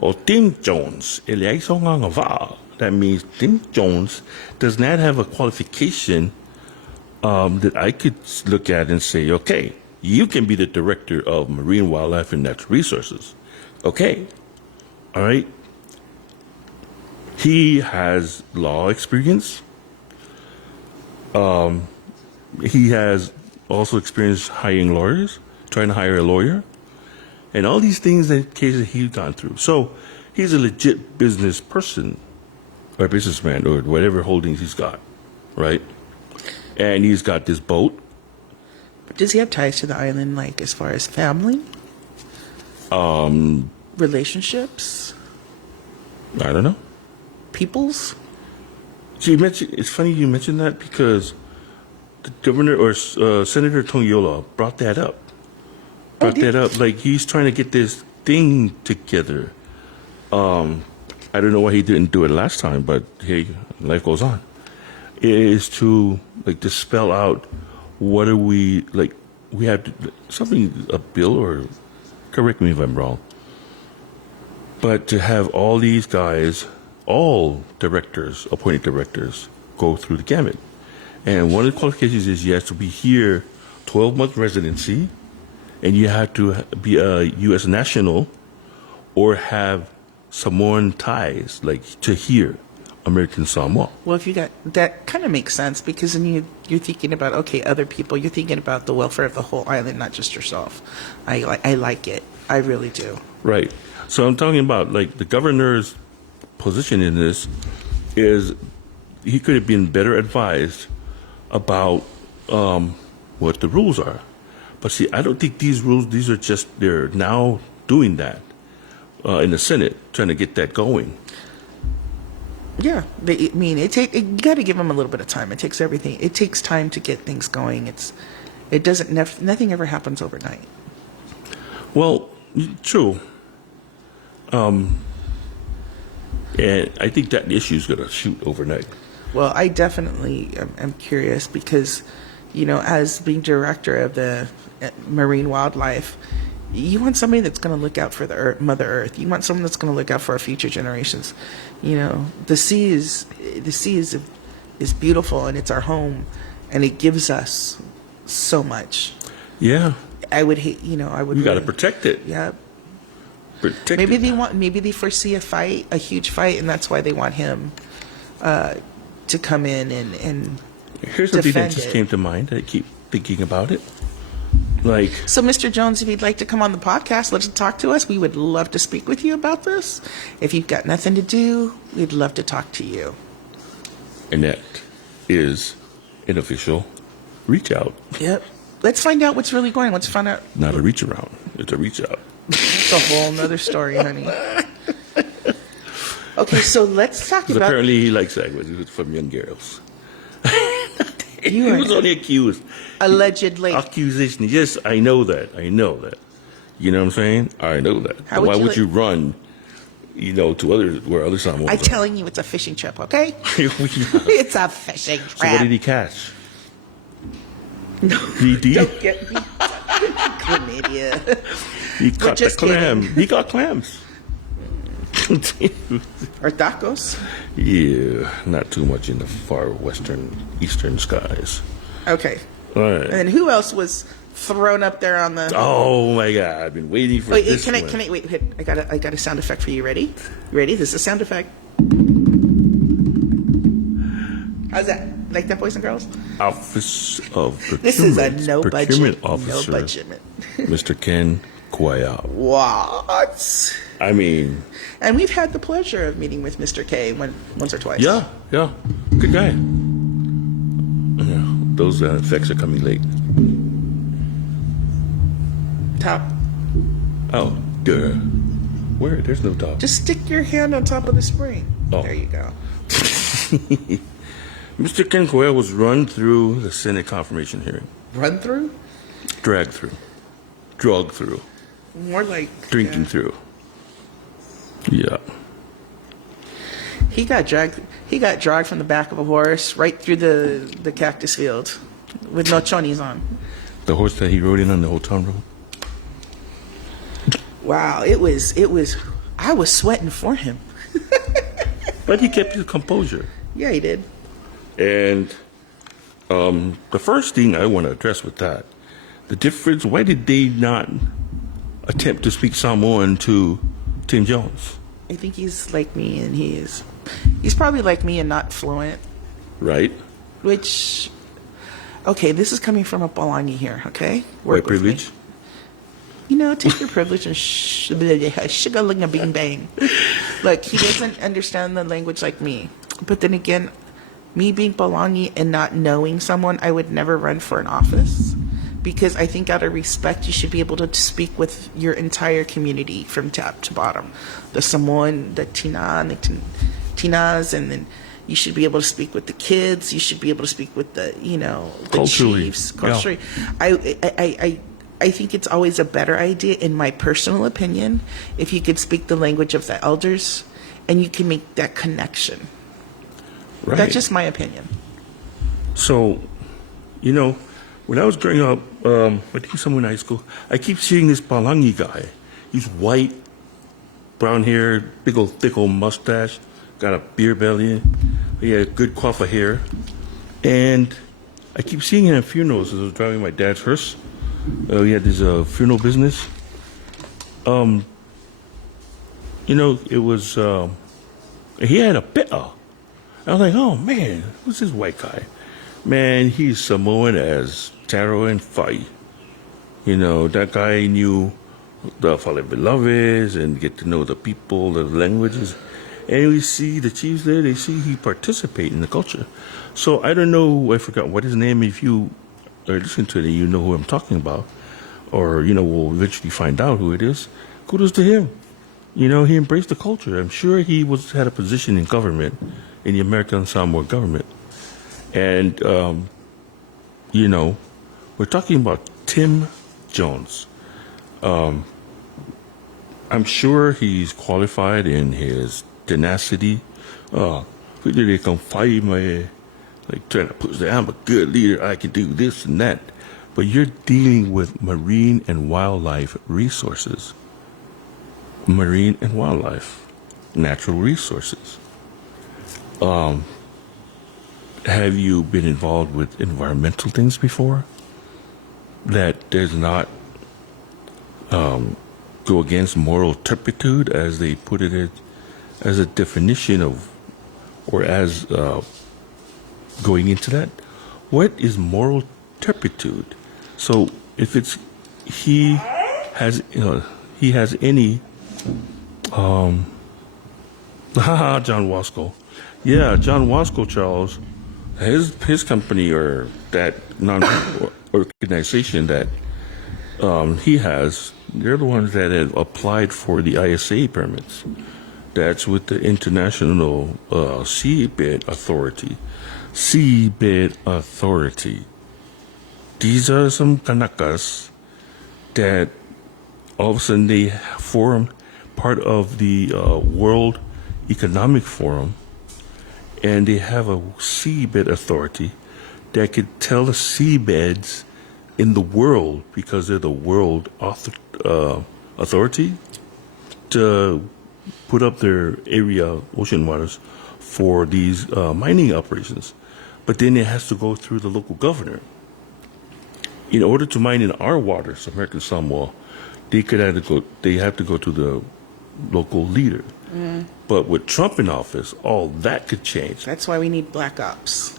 or Tim Jones, that means Tim Jones does not have a qualification that I could look at and say, okay, you can be the director of marine wildlife and natural resources. Okay. All right. He has law experience. He has also experience hiring lawyers, trying to hire a lawyer, and all these things that cases he's gone through. So he's a legit business person or businessman or whatever holdings he's got, right? And he's got this boat. Does he have ties to the island, like as far as family? Relationships? I don't know. Peoples? So it's funny you mentioned that because the governor or Senator Tongiola brought that up. Like he's trying to get this thing together. I don't know why he didn't do it last time, but hey, life goes on. It is to to spell out what are we like. We have a bill, or correct me if I'm wrong. But to have all these guys, all directors, appointed directors, go through the gamut. And one of the qualifications is you have to be here 12-month residency, and you have to be a U.S. national or have Samoan ties, like to here, American Samoa. Well, if you got that, kind of makes sense because then you're thinking about other people. You're thinking about the welfare of the whole island, not just yourself. I like it. I really do. Right. So I'm talking about the governor's position in this is he could have been better advised about what the rules are. But see, I don't think these rules, they're now doing that in the Senate, trying to get that going. Yeah, you got to give them a little bit of time. It takes everything. It takes time to get things going. Nothing ever happens overnight. Well, true. And I think that issue is going to shoot overnight. Well, I definitely am curious because, as being director of the marine wildlife, you want somebody that's going to look out for the Mother Earth. You want someone that's going to look out for our future generations. The sea is beautiful, and it's our home, and it gives us so much. Yeah. I would hate, I would. You got to really- protect it. Yeah. Protect Maybe it. maybe they foresee a huge fight, and that's why they want him to come in and Here's something that defend just it. came to mind. I keep thinking about it. Like, So, Mr. Jones, if you'd like to come on the podcast, let's talk to us. We would love to speak with you about this. If you've got nothing to do, we'd love to talk to you. and that is an official reach out, Yep. Let's find out what's really going on. Let's find out. not a reach around. It's a reach out. It's a whole nother story, honey. Okay, so let's talk 'Cause about. apparently he likes language from young girls. You He are was only accused. allegedly. Accusation. Yes, I know that. I know that. You know what I'm saying? I know that. How But would why you would like- you run, to others where other Samoans I'm are? telling you, it's a fishing trip, okay? So It's a fishing what trip. did he catch? No, DD? don't get me. Chlamydia. He caught the just clam. kidding. He got clams. Or tacos. Yeah, not too much in the far eastern skies. Okay. All right. And then who else was thrown up there on the? Oh my God! I've been waiting for Wait, this can I? one. Can I? Wait, hit. I got a sound effect for you. Ready? You ready? This is a sound effect. How's that? Like that, boys and girls? Office of Procurement. This is a no Procurement budget. Officer, No budget. Mr. Ken Kwaya. What? I mean, And we've had the pleasure of meeting with Mr. K once or twice. yeah, good guy. Yeah, those effects are coming late. Top. Oh, duh. Where? There's no top. Just stick your hand on top of the spring. Oh. There you go. Mr. Ken Kwaya was run through the Senate confirmation hearing, Run through? dragged through, drugged through, More like drinking through. Yeah. He got dragged. He got dragged from the back of a horse right through the cactus field with no chonies on. The horse that he rode in on the Old Town Road. Wow, it was. I was sweating for him. But he kept his composure. Yeah, he did. And the first thing I want to address with that, the difference, why did they not attempt to speak Samoan to Tim Jones? I think he's like me, and he's probably like me and not fluent. Right? Which, okay, this is coming from a Palangi here. Okay, White Work with me. privilege? Take your privilege and sugar-ling a bing bang. Look, he doesn't understand the language like me. But then again, me being Palangi and not knowing someone, I would never run for an office. Because I think out of respect, you should be able to speak with your entire community from top to bottom. The Samoan, the Tinas, and then you should be able to speak with the kids. You should be able to speak with the Culturally, chiefs. yeah. Culturally. I think it's always a better idea, in my personal opinion, if you could speak the language of the elders and you can make that connection. Right. That's just my opinion. So, when I was growing up, I think somewhere in high school, I keep seeing this Palangi guy. He's white, brown hair, big old thick old mustache, got a beer belly. He had good coif of hair. And I keep seeing him at funerals as I was driving my dad's hearse. He had this funeral business. It was, he had a pit. I was like, oh man, who's this white guy? Man, he's Samoan as Taro and Fai. That guy knew the Fale Beloveds and get to know the people, the languages. And we see the chiefs there, they see he participate in the culture. So I don't know, I forgot what his name. If you are listening to it, you know who I'm talking about. Or, we'll eventually find out who it is. Kudos to him. He embraced the culture. I'm sure he had a position in government, in the American Samoa government. And, we're talking about Tim Jones. I'm sure he's qualified in his tenacity. like trying to push that I'm a good leader, I can do this and that. But you're dealing with marine and wildlife resources. Marine and wildlife, natural resources. Have you been involved with environmental things before? That does not go against moral turpitude, as they put it as a definition of, or as going into that. What is moral turpitude? So if it's he has any John Wasco. Yeah, John Wasco, Charles, his company or that organization that he has, they're the ones that have applied for the ISA permits. That's with the International Seabed Authority. Seabed Authority. These are some Kanakas that all of a sudden they form part of the World Economic Forum, and they have a seabed authority that could tell the seabeds in the world, because they're the world authority, to put up their area, ocean waters, for these mining operations. But then it has to go through the local governor. In order to mine in our waters, American Samoa, they have to go to the local leader. But with Trump in office, all that could change. That's why we need black ops.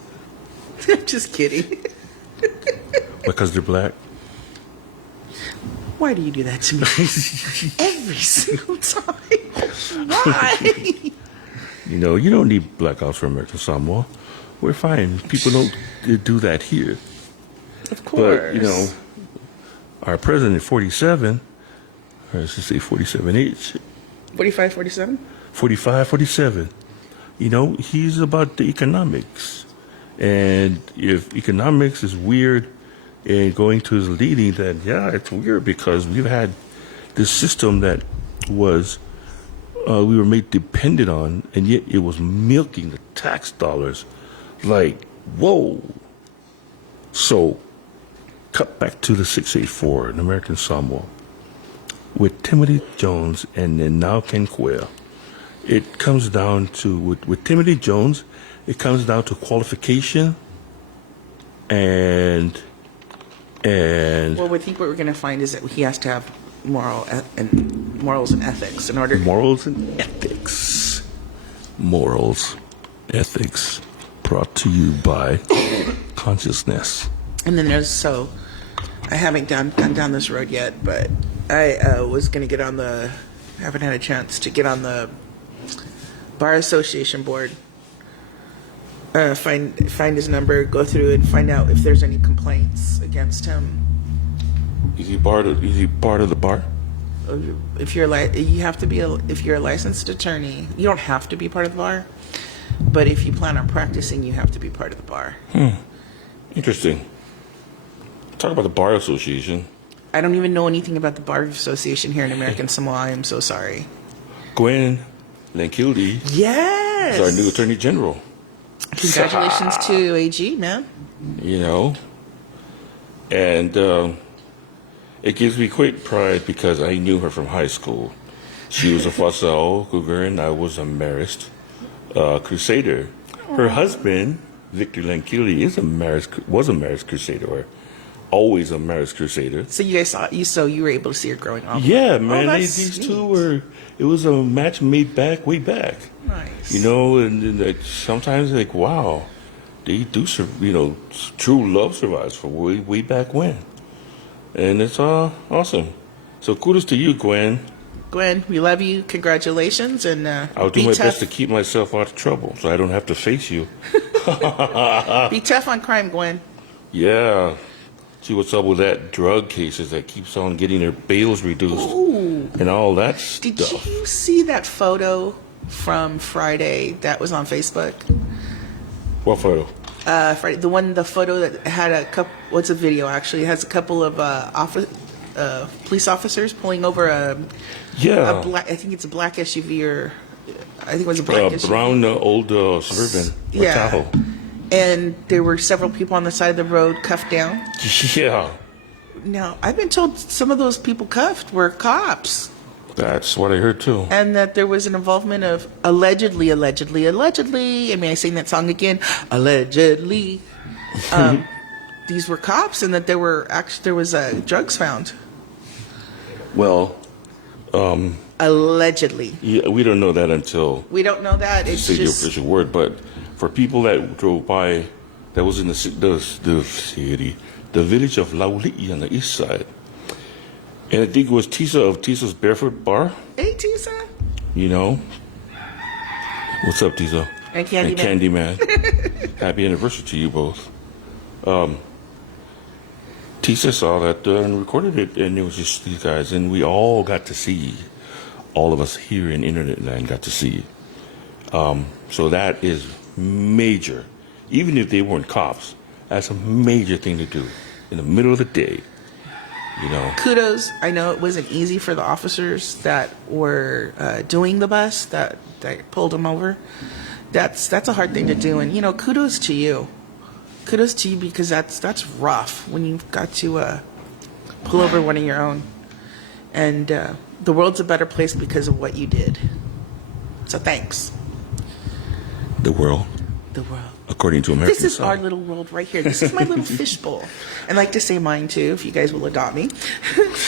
I'm just kidding. Because they're black? Why do you do that to me? Every single time. Why? You know, you don't need black ops for American Samoa. We're fine. People don't do that here. Of course. But, you know, our president, 47, or let's just say 47H. 45, 47? 45, 47. You know, he's about the economics. And if economics is weird and going to his leading, then yeah, it's weird, because we've had this system that was, we were made dependent on, and yet it was milking the tax dollars like, whoa. So, cut back to the 684 in American Samoa with Timothy Jones and then now Ken Quayle. It comes down to, with Timothy Jones, it comes down to qualification and Well, I think what we're going to find is that he has to have morals and ethics in order. morals and ethics. Morals, ethics, brought to you by consciousness. And then I haven't gone down this road yet, but I was going to haven't had a chance to get on the Bar Association board. Find his number, go through it, find out if there's any complaints against him. Is he part of the bar? If you're if you're a licensed attorney, you don't have to be part of the bar, but if you plan on practicing, you have to be part of the bar. Interesting. Talk about the Bar Association. I don't even know anything about the Bar Association here in American Samoa. I am so sorry. Gwen Lankilde Yes. is our new Attorney General. Congratulations to AG, man. You know, and it gives me great pride because I knew her from high school. She was a Fasao Cougar and I was a Marist Crusader. Her husband, Victor Lankilde, was a Marist Crusader, or always a Marist Crusader. So you guys you were able to see her growing up. Yeah, man, that's these neat. two it was a match made way back. Nice. You know, and sometimes like, wow, they do, true love survives for way back when. And it's awesome. So kudos to you, Gwen. Gwen, we love you. Congratulations, and I'll do be my tough. best to keep myself out of trouble so I don't have to face you. Be tough on crime, Gwen. Yeah. See what's up with that drug cases that keeps on getting their bails reduced. Ooh. And all that Did stuff. you see that photo from Friday that was on Facebook? What photo? Friday, the photo that had a couple. What's a video actually? It has a couple of police officers pulling over a black. I think it's a black SUV, or I think it was a black SUV. Brown old Suburban or Tahoe. and there were several people on the side of the road cuffed down. Yeah, Now, I've been told some of those people cuffed were cops, that's what I heard too. and that there was an involvement of allegedly. I mean, I sing that song again, allegedly. These were cops, and that there was drugs found. Well, Allegedly. yeah, we don't know that until We don't know that. you It's say the just official word. But for people that drove by, that was in the city, the village of Lauli on the east side, and I think it was Tisa of Tisa's Barefoot Bar. hey, Tisa. You know, what's up, Tisa? And Candyman. Candyman. Happy anniversary to you both. Tisa saw that and recorded it, and it was just these guys, and we all got to see. All of us here in Internet Land got to see. So that is major. Even if they weren't cops, that's a major thing to do in the middle of the day. You know. Kudos. I know it wasn't easy for the officers that were doing the bus that pulled them over. That's a hard thing to do, and kudos to you. Kudos to you, because that's rough when you've got to pull over one of your own, and the world's a better place because of what you did. So thanks. The world, according to American This is our Science. little world right here. This is my little fishbowl. I like to say mine too, if you guys will adopt me.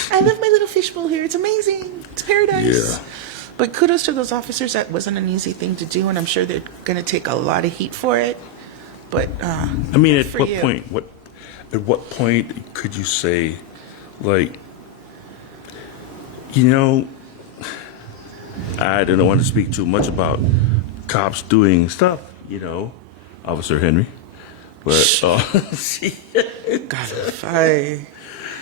I love my little fishbowl here. It's amazing. It's paradise. Yeah. But kudos to those officers. That wasn't an easy thing to do, and I'm sure they're going to take a lot of heat for it. But I mean, good at for what you. point? At what point could you say, like, I don't want to speak too much about cops doing stuff, Officer Henry, but I,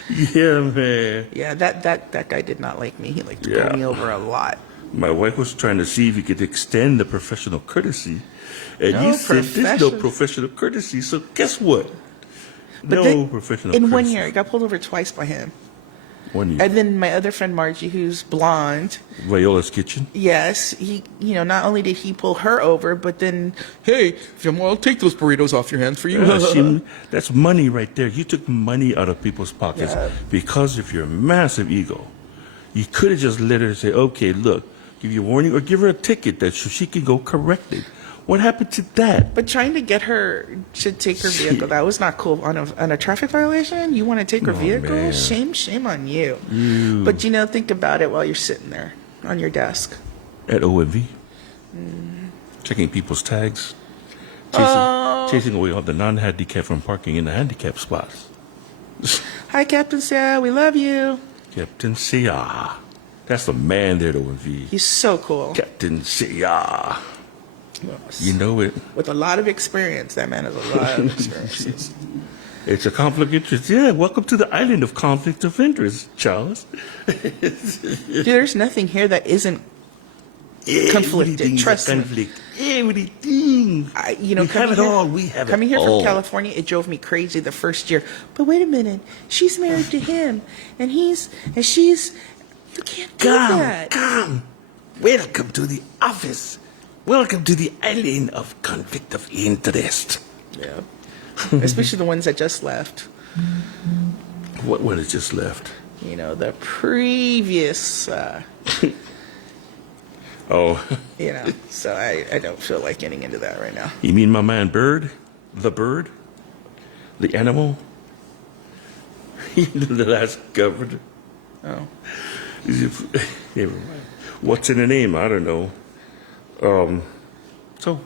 yeah, man. yeah, that guy did not like me. He liked to Yeah. pull me over a lot. My wife was trying to see if you could extend the professional courtesy, and No you said there's no profession- professional courtesy. So guess what? But no then, professional. in 1 courtesy. year, I got pulled over twice by him. 1 year. And then my other friend Margie, who's blonde, Viola's kitchen. yes, he, not only did he pull her over, but then, hey, I'll take those burritos off your hands for you. That's money right there. You took money out of people's pockets Yeah. because of your massive ego. You could have just let her say, okay, look, give you a warning or give her a ticket so she can go correct it. What happened to that? But trying to get her to take her vehicle, that was not cool. On a traffic violation, you want to take her vehicle? man. Shame on you. But think about it while you're sitting there on your desk. At OMV, checking people's tags, chasing away all the non-handicapped from parking in the handicapped spots. Hi, Captain Sarah, we love you. Captain Sia. That's the man there at OMV. He's so cool. Captain Sia. You know it. With a lot of experience. That man has a lot of experiences. It's a conflict of interest. Yeah, welcome to the island of conflict of interest, Charles. Dude, there's nothing here that isn't conflicted. Everything's a Trust me. conflict. Everything. We have it all. We have coming it here all. from California, it drove me crazy the first year. But wait a minute, she's married to him, and she's. You can't do that. Come. Welcome to the office. Welcome to the island of conflict of interest. Yeah, especially the ones that just left. What has just left? The previous. Oh, So I don't feel like getting into that right now. you mean my man Bird? The bird? The animal? The last governor? Oh, Never mind. What's in the name? I don't know. So,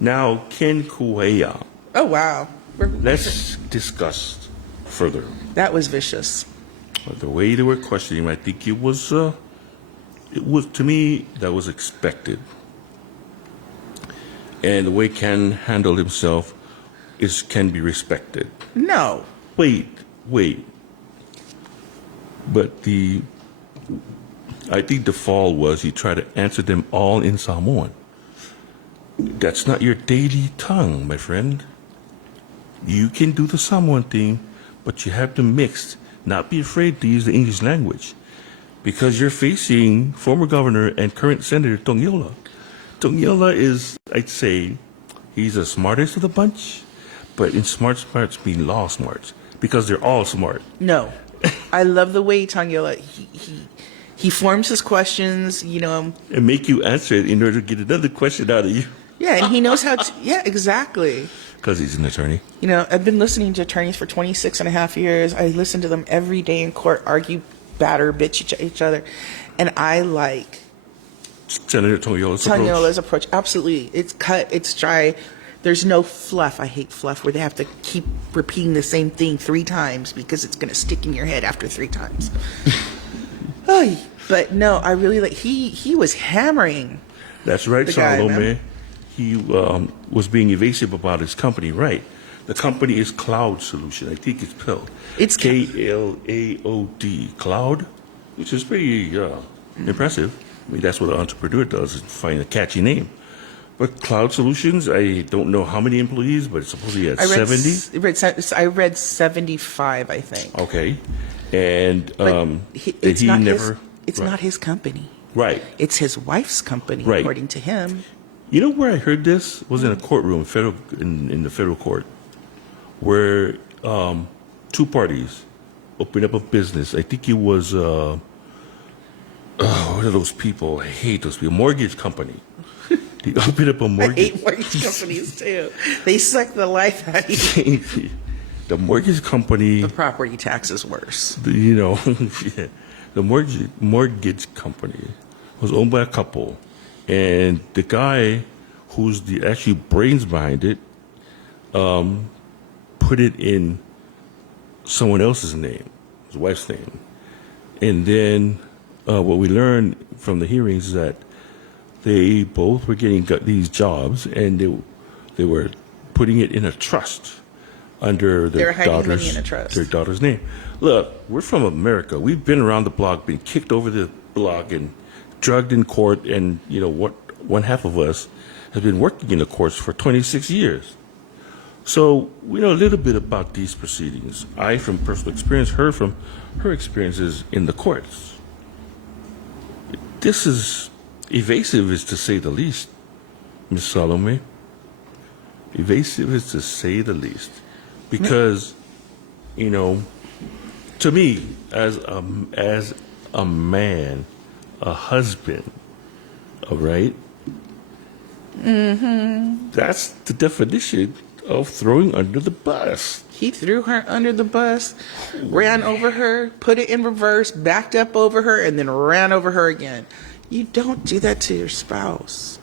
now Ken Kueya. oh wow, Let's discuss further. that was vicious. The way they were questioning him, I think it was to me, that was expected. And the way Ken handled himself can be respected. No, Wait. But I think the fall was he tried to answer them all in Samoan. That's not your daily tongue, my friend. You can do the Samoan thing, but you have to mix. Not be afraid to use the English language. Because you're facing former governor and current Senator Tongiola. Tongiola is, I'd say, he's the smartest of the bunch. but in smart smarts being law smarts because they're all smart. No, I love the way Tangela he forms his questions. And make you answer it in order to get another question out of you. Yeah, and he knows how to. Yeah, exactly. Because he's an attorney. I've been listening to attorneys for 26 and a half years. I listen to them every day in court, argue, batter, bitch each other. And I like Senator Taniola's approach. Absolutely. It's cut, it's dry. There's no fluff. I hate fluff where they have to keep repeating the same thing 3 times because it's going to stick in your head after 3 times. Oy. But no, I really like, he was hammering. That's right, the guy, Salome. man. He was being evasive about his company, right? The company is Cloud Solution. I think it's spelled. It's Klaod, Cloud, which is pretty impressive. I mean, that's what an entrepreneur does, is find a catchy name. But Cloud Solutions, I don't know how many employees, but it's supposedly at 70? I read 75, I think. Okay. And But it's he not never... it's right. not his company. Right. It's his wife's company, Right. according to him. You know where I heard this? Was in a courtroom, in the federal court, where 2 parties opened up a business. I think it was, what are those people? I hate those people. Mortgage company. They opened up a I mortgage. hate mortgage companies too. They suck the life out of you. The mortgage company, The property tax is worse. yeah, the mortgage company was owned by a couple. And the guy who's the actually brains behind it put it in someone else's name, his wife's name. And then what we learned from the hearings is that they both were getting these jobs, and they were putting it in a trust under They're their hiding money daughter's in a trust. their daughter's name. Look, we're from America. We've been around the block, been kicked over the block, and drugged in court. And what? One half of us has been working in the courts for 26 years. So we know a little bit about these proceedings. I, from personal experience, heard from her experiences in the courts. This is evasive, is to say the least, Ms. Salome. Evasive is to say the least. Because, to me, as a man, a husband, all right? Mm-hmm. That's the definition of throwing under the bus. He threw her under the bus, ran over her, put it in reverse, backed up over her, and then ran over her again. You don't do that to your spouse.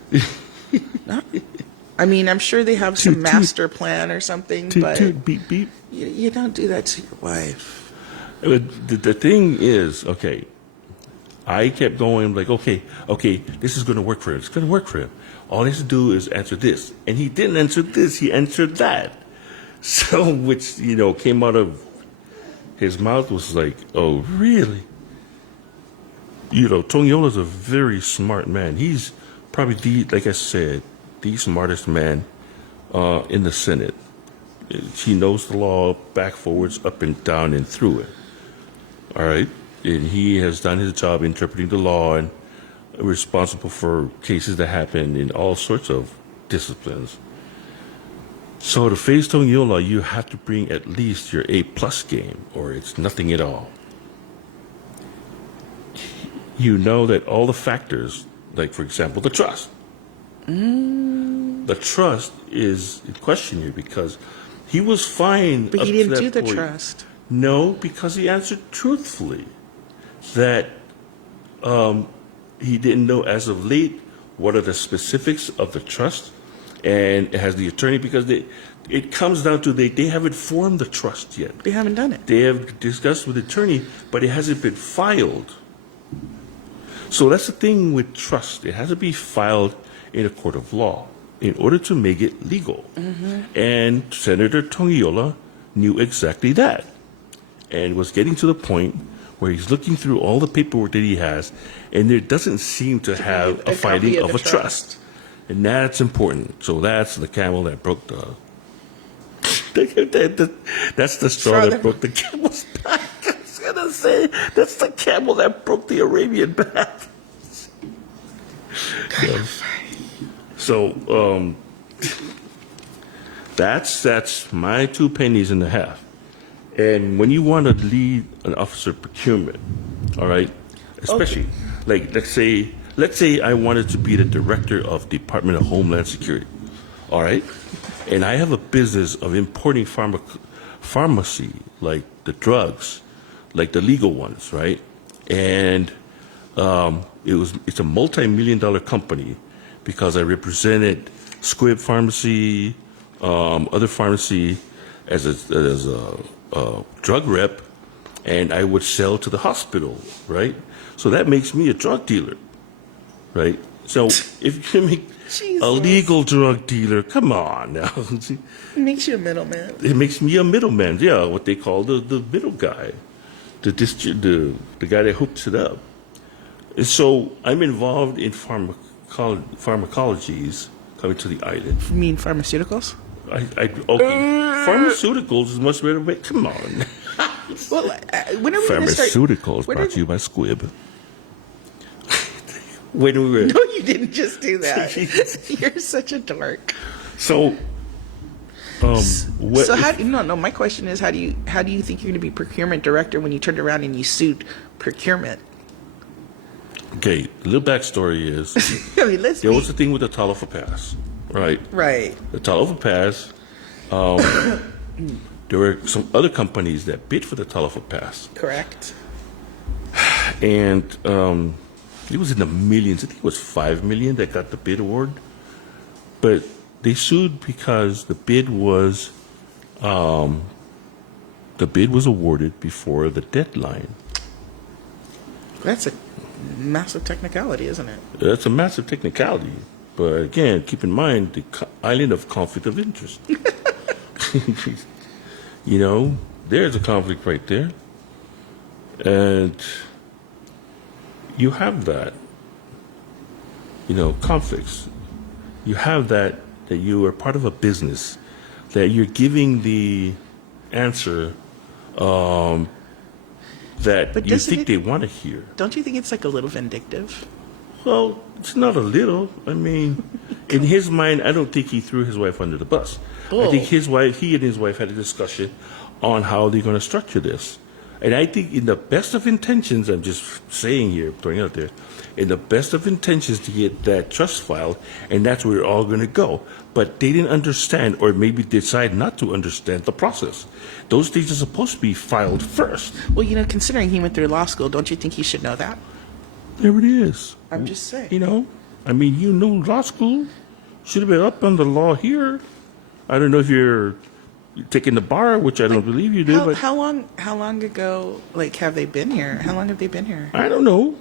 No. I mean, I'm sure they have some master plan or something, but Beep, beep. you don't do that to your wife. The thing is, okay, I kept going like, okay, this is going to work for him. It's going to work for him. All he has to do is answer this. And he didn't answer this. He answered that. So, which, came out of his mouth was like, oh, really? Toniola's a very smart man. He's probably like I said, the smartest man in the Senate. He knows the law back, forwards, up and down and through it. All right? And he has done his job interpreting the law and responsible for cases that happen in all sorts of disciplines. So to face Toniola, you have to bring at least your A+ game, or it's nothing at all. You know that all the factors, like, for example, the trust. The trust is in question here because he was fine. But he didn't do the trust. No, because he answered truthfully that he didn't know as of late what are the specifics of the trust, and it has the attorney because it comes down to they haven't formed the trust yet. They haven't done it. They have discussed with the attorney, but it hasn't been filed. So that's the thing with trust. It has to be filed in a court of law in order to make it legal. Mm-hmm. And Senator Tongiola knew exactly that and was getting to the point where he's looking through all the paperwork that he has, and there doesn't seem to have a filing of a trust. And that's important. So that's the camel that broke the... that's the straw that broke the camel's back. I was going to say, that's the camel that broke the Arabian back. So, That's my 2.5 pennies. And when you want to lead an officer of procurement, all right, especially like let's say I wanted to be the director of Department of Homeland Security, all right, and I have a business of importing pharmacy, like the drugs, like the legal ones, right, and it's a multi-million-dollar company because I represented Squibb Pharmacy, other pharmacy as a drug rep, and I would sell to the hospital, right? So that makes me a drug dealer, right? So if you make Jesus. a legal drug dealer, come on now. It makes you a middleman. It makes me a middleman, yeah, what they call the middle guy, the guy that hooks it up. And so I'm involved in pharmacologies coming to the island. You mean pharmaceuticals? Pharmaceuticals is much better. But come on. Well, when are we going to start? Pharmaceuticals brought to you by Squibb. When we were No, you didn't just do that. You're such a dork. so. What So how? No. My question is, how do you think you're going to be procurement director when you turned around and you sued procurement? Okay, the little backstory is I mean, let's. there was a thing with the Talofa Pass, right? Right. The Talofa Pass. There were some other companies that bid for the Talofa Pass, Correct. and it was in the millions. I think it was 5 million that got the bid award, but they sued because the bid was awarded before the deadline. That's a massive technicality, isn't it? That's a massive technicality, but again, keep in mind the island of conflict of interest. You know, there's a conflict right there, and you have that. You know, conflicts. You have that you are part of a business, that you're giving the answer that But you doesn't think it- they want to hear. Don't you think it's like a little vindictive? Well, it's not a little. I mean, in his mind, I don't think he threw his wife under the bus. I think he and his wife had a discussion on how they're going to structure this. And I think in the best of intentions, I'm just saying here, throwing it out there, in the best of intentions to get that trust filed, and that's where we're all going to go. But they didn't understand, or maybe decide not to understand the process. Those things are supposed to be filed first. Well, considering he went through law school, don't you think he should know that? There it is. I'm just saying. You know, I mean, law school should have been up on the law here. I don't know if you're taking the bar, which I don't believe you do. But How long ago, have they been here? How long have they been here? I don't know.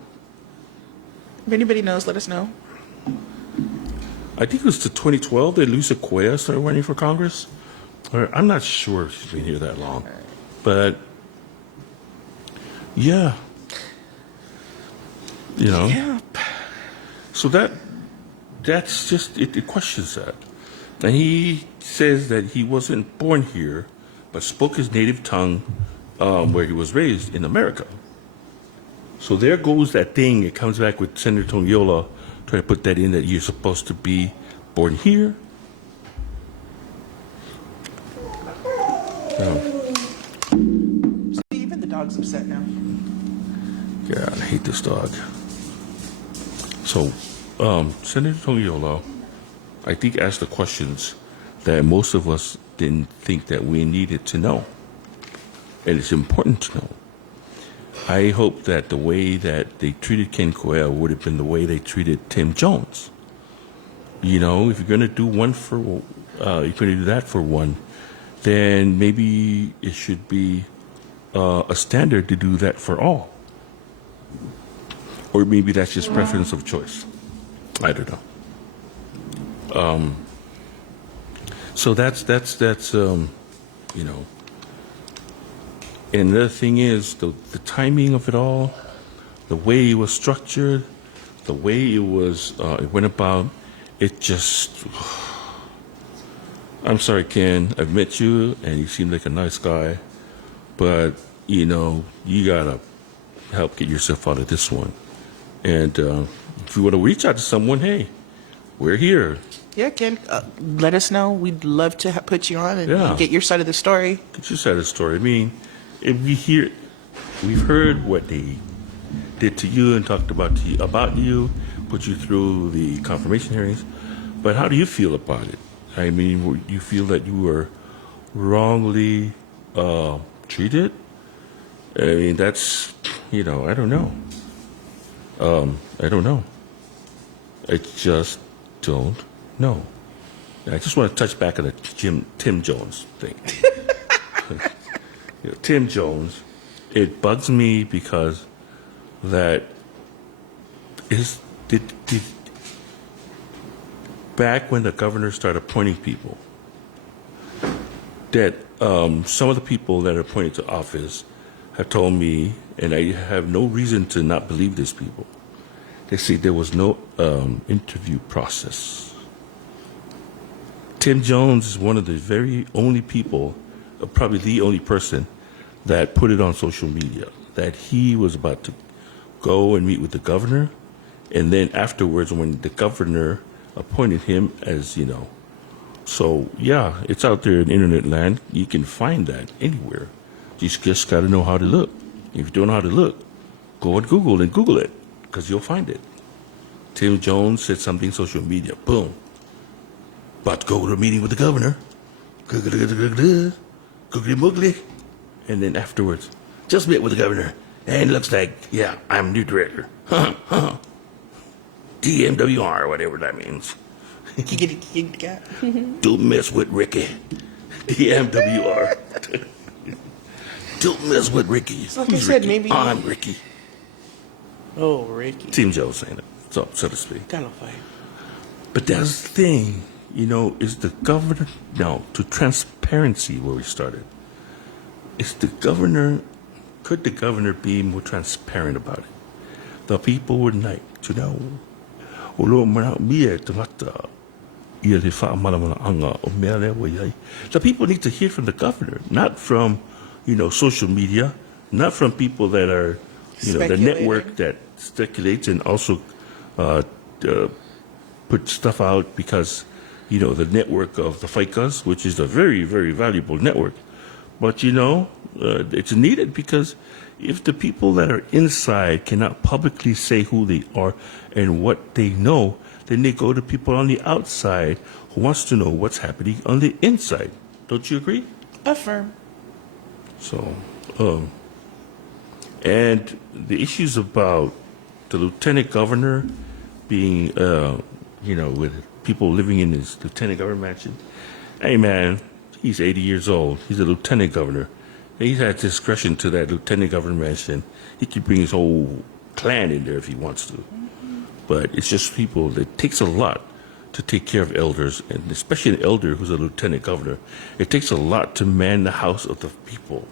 If anybody knows, let us know. I think it was to 2012 that Luisa Cuella started running for Congress. Or I'm not sure if she's been here that long, but yeah, Yeah. So that's just it questions that, and he says that he wasn't born here, but spoke his native tongue where he was raised in America. So there goes that thing. It comes back with Senator Toniola trying to put that in, that you're supposed to be born here. Even the dog's upset now. Yeah, I hate this dog. So, Senator Toniola, I think, asked the questions that most of us didn't think that we needed to know. And it's important to know. I hope that the way that they treated Ken Coelho would have been the way they treated Tim Jones. You know, if you're going to do you're going to do that for one, then maybe it should be a standard to do that for all. Or maybe that's just preference of choice. I don't know. So that's you know. And the thing is, the timing of it all, the way it was structured, the way it went about, it just. I'm sorry, Ken. I've met you, and you seem like a nice guy, but you gotta help get yourself out of this one. And if you want to reach out to someone, hey, we're here. Yeah, Ken, let us know. We'd love to put you on and Yeah. get your side of the story. Get your side of the story. I mean, if we've heard what they did to you and talked about you, put you through the confirmation hearings, but how do you feel about it? I mean, you feel that you were wrongly treated? I mean, that's, I don't know. I don't know. I just don't know. I just want to touch back on the Tim Jones thing. Tim Jones, it bugs me because that is back when the governor started appointing people, that some of the people that are appointed to office have told me, and I have no reason to not believe these people. They say there was no interview process. Tim Jones is one of the very only people, probably the only person, that put it on social media that he was about to go and meet with the governor, and then afterwards, when the governor appointed him as, So, yeah, it's out there in internet land. You can find that anywhere. You just got to know how to look. If you don't know how to look, go on Google and Google it, because you'll find it. Tim Jones said something social media. Boom. About to go to a meeting with the governor. Googly moogly. And then afterwards, just met with the governor. And it looks like, yeah, I'm new director. DMWR, whatever that means. Don't mess with Ricky. DMWR. Don't mess with Ricky. Like I Who's said, Ricky? maybe- I'm Ricky. Oh, Ricky. Tim Jones saying it, so to speak. Kind of fight. But that's the thing, is the governor, now, to transparency where we started. Could the governor be more transparent about it? The people would like to know. The people need to hear from the governor, not from, social media, not from people that are, the Speculating. network that speculates and also put stuff out because, the network of the FICAs, which is a very, very valuable network. But, it's needed because if the people that are inside cannot publicly say who they are and what they know, then they go to people on the outside who wants to know what's happening on the inside. Don't you agree? Affirm. So, and the issues about the lieutenant governor being, with people living in his lieutenant governor mansion. Hey, man, he's 80 years old. He's a lieutenant governor. He's had discretion to that lieutenant governor mansion. He can bring his whole clan in there if he wants to. But it's just people, it takes a lot to take care of elders, and especially an elder who's a lieutenant governor. It takes a lot to man the house of the people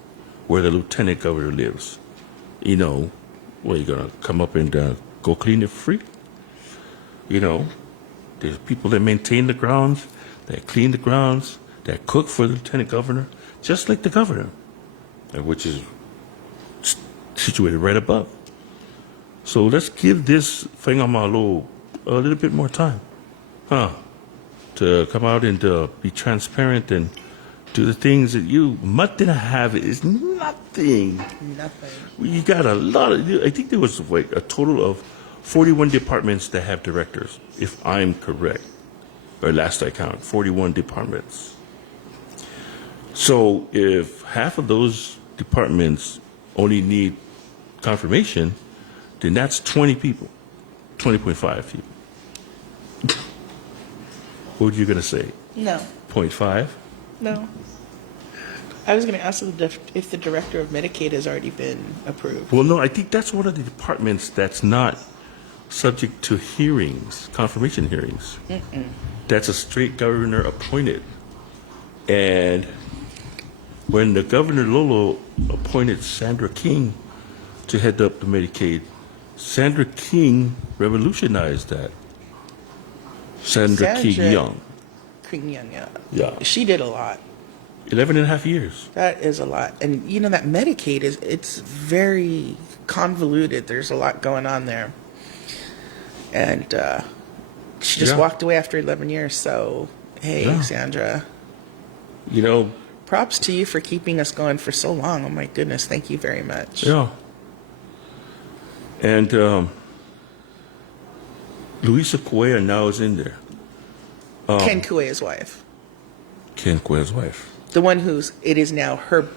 where the lieutenant governor lives. What, are you going to come up and go clean it for free? There's people that maintain the grounds, that clean the grounds, that cook for the lieutenant governor, just like the governor, which is situated right above. So let's give this Whaingamalo a little bit more time, to come out and be transparent and do the things that you didn't have is nothing. Nothing. You got a lot of, I think there was like a total of 41 departments that have directors, if I'm correct. Or last I counted, 41 departments. So if half of those departments only need confirmation, then that's 20 people, 20.5 people. What were you going to say? No. 0.5? No. I was going to ask if the director of Medicaid has already been approved. Well, no, I think that's one of the departments that's not subject to hearings, confirmation hearings. That's a straight governor appointed. And when the Governor Lolo appointed Sandra King to head up the Medicaid, Sandra King revolutionized that. Sandra King Young. King Young, yeah. Yeah. She did a lot. 11 and a half years. That is a lot. And that Medicaid it's very convoluted. There's a lot going on there. And She just Yeah. walked away after 11 years. So, hey, Yeah. Sandra, You know, props to you for keeping us going for so long. Oh my goodness, thank you very much. yeah. And Luisa Correa now is in there. Ken Kue's wife, Ken Correa's wife. the one who's it is now her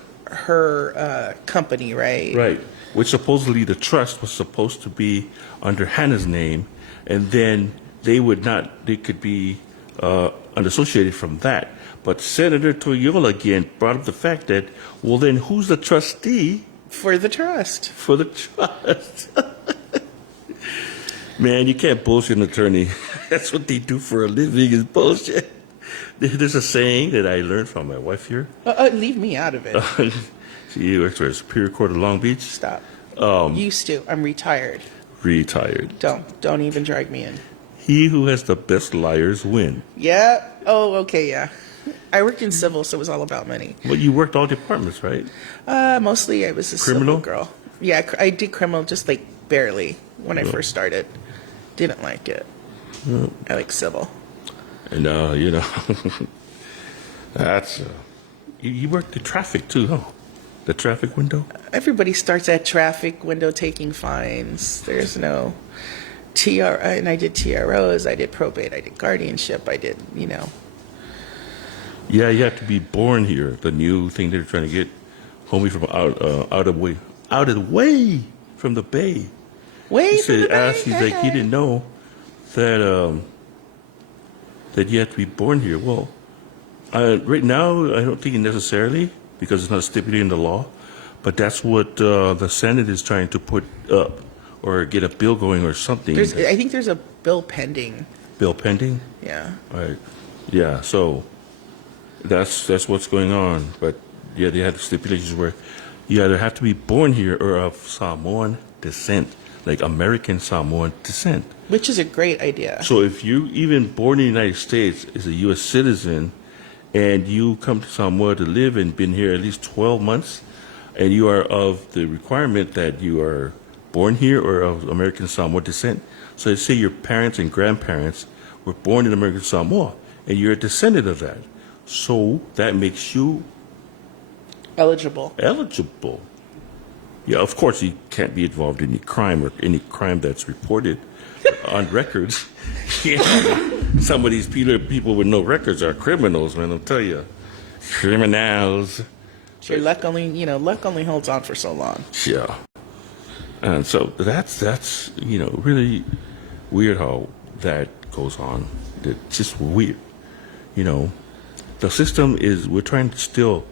company, right? Right. Which supposedly the trust was supposed to be under Hannah's name, and then they could be unassociated from that. But Senator Toyola again brought up the fact that, well, then who's the trustee For the trust. for the trust? Man, you can't bullshit an attorney. That's what they do for a living is bullshit. There's a saying that I learned from my wife here. Leave me out of it. She works for a Superior Court of Long Beach. Stop. Used to. I'm retired. Retired. Don't even drag me in. He who has the best liars win. Yeah. Oh, okay. Yeah. I worked in civil, so it was all about money. Well, you worked all departments, right? Mostly I was a Criminal? civil girl. Yeah, I did criminal just like barely when I first started. Didn't like it. I like civil. And, that's, you worked the traffic too, huh? The traffic window? Everybody starts at traffic window taking fines. There's no TR, and I did TROs, I did probate, I did guardianship, I did, Yeah, you have to be born here. The new thing they're trying to get homie from out of the way from the Bay. Way He from said, the back. he's like, he didn't know that that you have to be born here. Well, right now, I don't think necessarily because it's not stipulated in the law, but that's what the Senate is trying to put up or get a bill going or something. I think there's a bill pending. Bill pending? Yeah. Right. Yeah, so that's what's going on. But yeah, they have stipulations where you either have to be born here or of Samoan descent, like American Samoan descent. Which is a great idea. So if you even born in the United States as a U.S. citizen and you come to Samoa to live and been here at least 12 months and you are of the requirement that you are born here or of American Samoa descent, so let's say your parents and grandparents were born in American Samoa and you're a descendant of that. So that makes you Eligible. eligible. Yeah, of course you can't be involved in any crime or any crime that's reported on records. Yeah. Some of these people with no records are criminals, man, I'll tell you. Criminals. Your luck only holds on for so long. Yeah. And so that's really weird how that goes on. It's just weird. The system we're trying to still,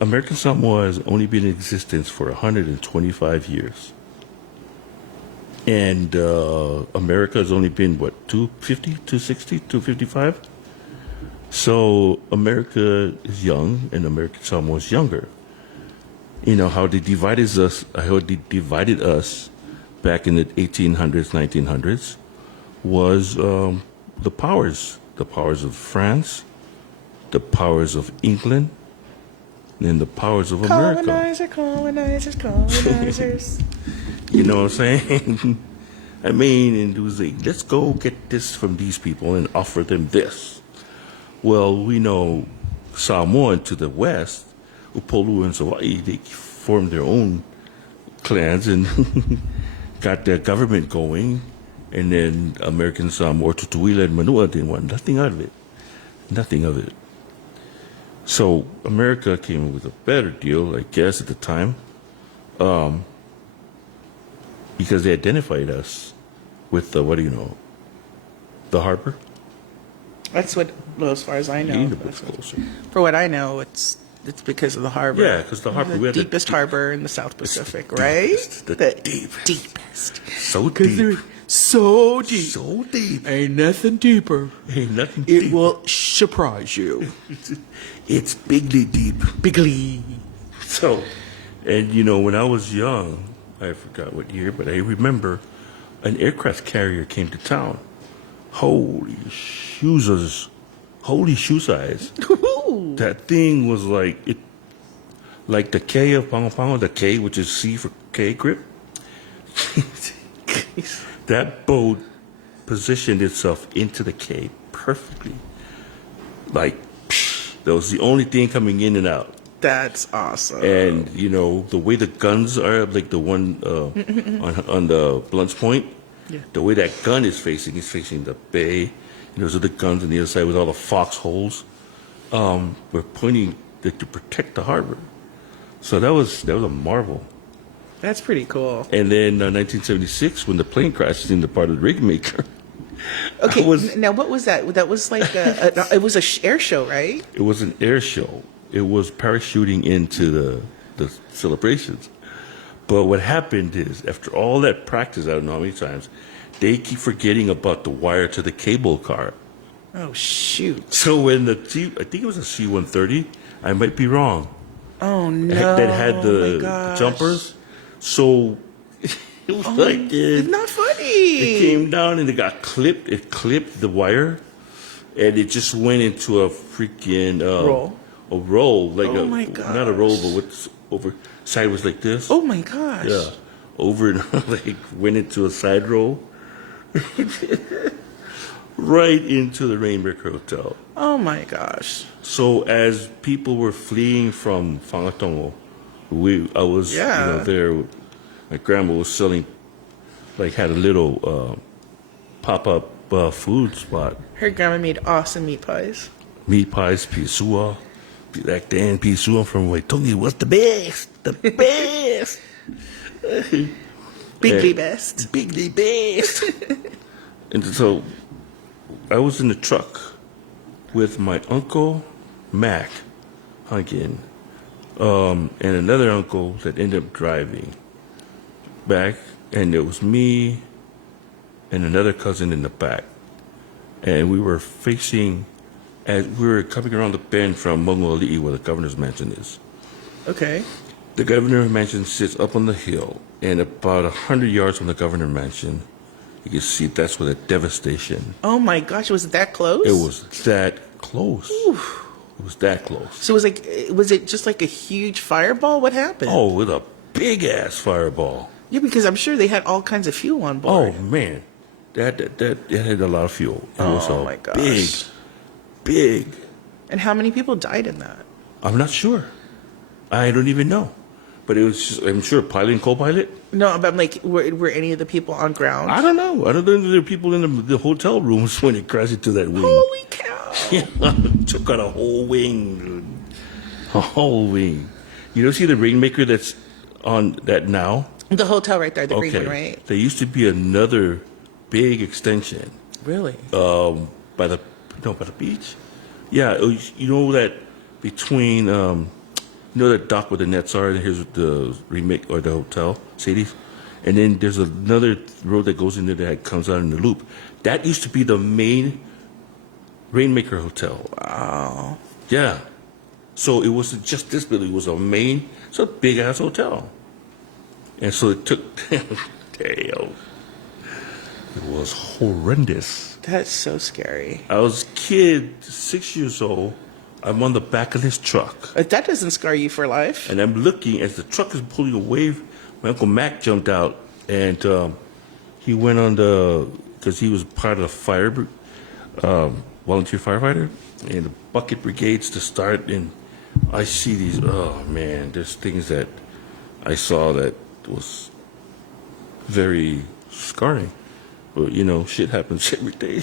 American Samoa has only been in existence for 125 years. And America has only been, 250, 260, 255? So America is young and American Samoa is younger. How they divided us back in the 1800s, 1900s was the powers of France, the powers of England, and the powers of America. Colonizers. You know what I'm saying? I mean, and it was like, let's go get this from these people and offer them this. Well, we know Samoan to the west, Upolu and Sau'Ai, they formed their own clans and got their government going. And then American Samoa, Tutuila and Manua didn't want nothing out of it. Nothing of it. So America came with a better deal, I guess, at the time, because they identified us with the, the harbor? That's what, well, as far as I know. Ain't a bit closer. For what I know, it's because of the harbor. Yeah, because the harbor. The we had deepest harbor in the South Pacific, right? The deepest. So deep. So deep. So deep. Ain't nothing deeper. Ain't nothing It deep. will surprise you. It's bigly deep. Bigly. So, and when I was young, I forgot what year, but I remember an aircraft carrier came to town. Holy shoe size. That thing was like the K of Pango Pango, the K, which is C for K grip. That boat positioned itself into the cave perfectly. Like, that was the only thing coming in and out. That's awesome. And, the way the guns are, like the one on the Blunt's Point, the way that gun is facing the bay. Those are the guns on the other side with all the foxholes. We're pointing to protect the harbor. So that was a marvel. That's pretty cool. And then 1976, when the plane crashes into part of the Rainmaker. Okay, now what was that? That was like it was a air show, right? It was an air show. It was parachuting into the celebrations. But what happened is, after all that practice, I don't know how many times, they keep forgetting about the wire to the cable car. Oh, shoot. So when I think it was a C-130, I might be wrong. Oh, no. That had the gosh. jumpers. So it was like this. It's not funny. It came down and it got clipped. It clipped the wire, and it just went into a freaking Roll. A roll, like my not a roll, but what's over sideways like this. Oh, my gosh. Yeah, over and like went into a side roll, right into the Rainmaker Hotel. Oh, my gosh. So as people were fleeing from Whangatongo, I was there. My grandma was selling, like had a little pop-up food spot. Her grandma made awesome meat pies. Meat pies, pisua. Back then, pisua from Waitongi was the best. The best. Bigly best. Bigly best. And so I was in the truck with my uncle, Mac Hunkin, and another uncle that ended up driving back, and it was me and another cousin in the back. And we were facing, as we were coming around the bend from Mongoli'i, where the governor's mansion is. Okay. The governor's mansion sits up on the hill, and about 100 yards from the governor's mansion, you can see that's where the devastation. Oh my gosh, was it that close? It was that close. Oof. It was that close. So was it just like a huge fireball? What happened? Oh, with a big ass fireball. Yeah, because I'm sure they had all kinds of fuel on board. Oh man, that had a lot of fuel. It was my gosh. big. And how many people died in that? I'm not sure. I don't even know. But it was just, I'm sure, pilot and co-pilot. No, but like, were any of the people on ground? I don't know. I don't think there were people in the hotel rooms when it crashed into that wing. Holy cow! Yeah, took out a whole wing. A whole wing. You don't see the Rainmaker that's on that now? The hotel right there, the green one, right? There used to be another big extension. Really? By the beach. Yeah, you know that between that dock where the nets are, and here's the remake or the hotel, Sadie's, and then there's another road that goes in there that comes out in the loop. That used to be the main Rainmaker Hotel. Wow. Yeah. So it wasn't just this building; it was it's a big ass hotel. And so it took, damn, it was horrendous. That's so scary. I was a kid, 6 years old. I'm on the back of this truck. But that doesn't scar you for life. And I'm looking as the truck is pulling away. My Uncle Mac jumped out, and he went on because he was part of the fire, volunteer firefighter, and the bucket brigades to start. And I see these, oh man, there's things that I saw that was very scarring. But, shit happens every day.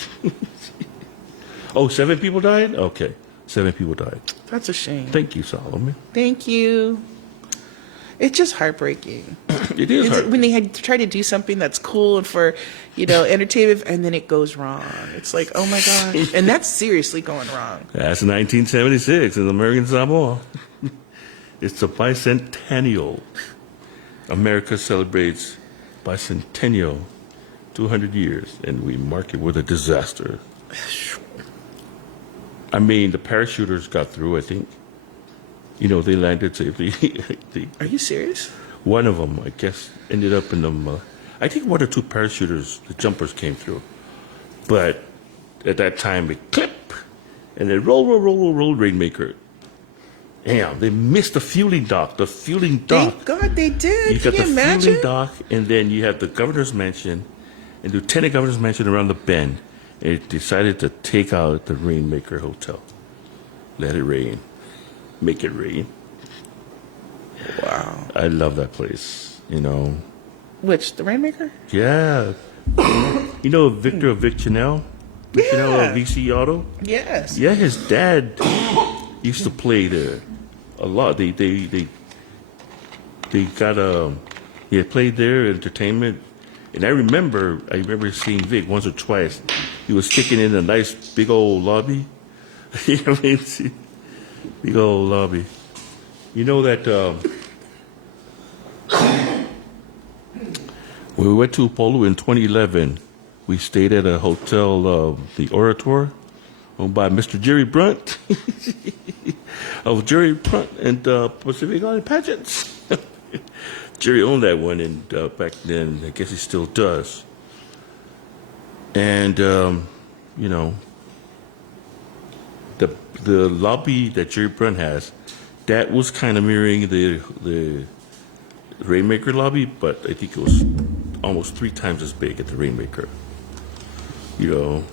Oh, 7 people died? Okay. 7 people died. That's a shame. Thank you, Solomon. Thank you. It's just heartbreaking. It is heartbreaking. When they had tried to do something that's cool and for, entertainment, and then it goes wrong. It's like, oh my gosh. And that's seriously going wrong. That's 1976 in American Samoa. It's the bicentennial. America celebrates bicentennial, 200 years, and we mark it with a disaster. I mean, the parachuters got through, I think. They landed safely. Are you serious? One of them, I guess, ended up in the... I think 1 or 2 parachuters, the jumpers came through. But at that time, it clip, and then roll, Rainmaker. Damn, they missed the fueling dock. Thank God they did. You got Can you the imagine? fueling dock, and then you have the governor's mansion, and Lieutenant Governor's Mansion around the bend. And it decided to take out the Rainmaker Hotel. Let it rain. Make it rain. Wow. I love that place, you know. Which, the Rainmaker? Yeah. You know Victor Vichinel? Vichinel of VC Auto? Yes. Yeah, his dad used to play there a lot. They got he had played there, entertainment. And I remember seeing Vic once or twice. He was sticking in a nice big old lobby. You know what I mean? Big old lobby. You know that when we went to Polo in 2011, we stayed at a hotel, the Orator, owned by Mr. Jerry Brunt of Jerry Brunt and Pacific Island Pageants. Jerry owned that one, and back then, I guess he still does. And you know, the lobby that Jerry Brunt has, that was kind of mirroring the Rainmaker lobby, but I think it was almost 3 times as big at the Rainmaker. You know,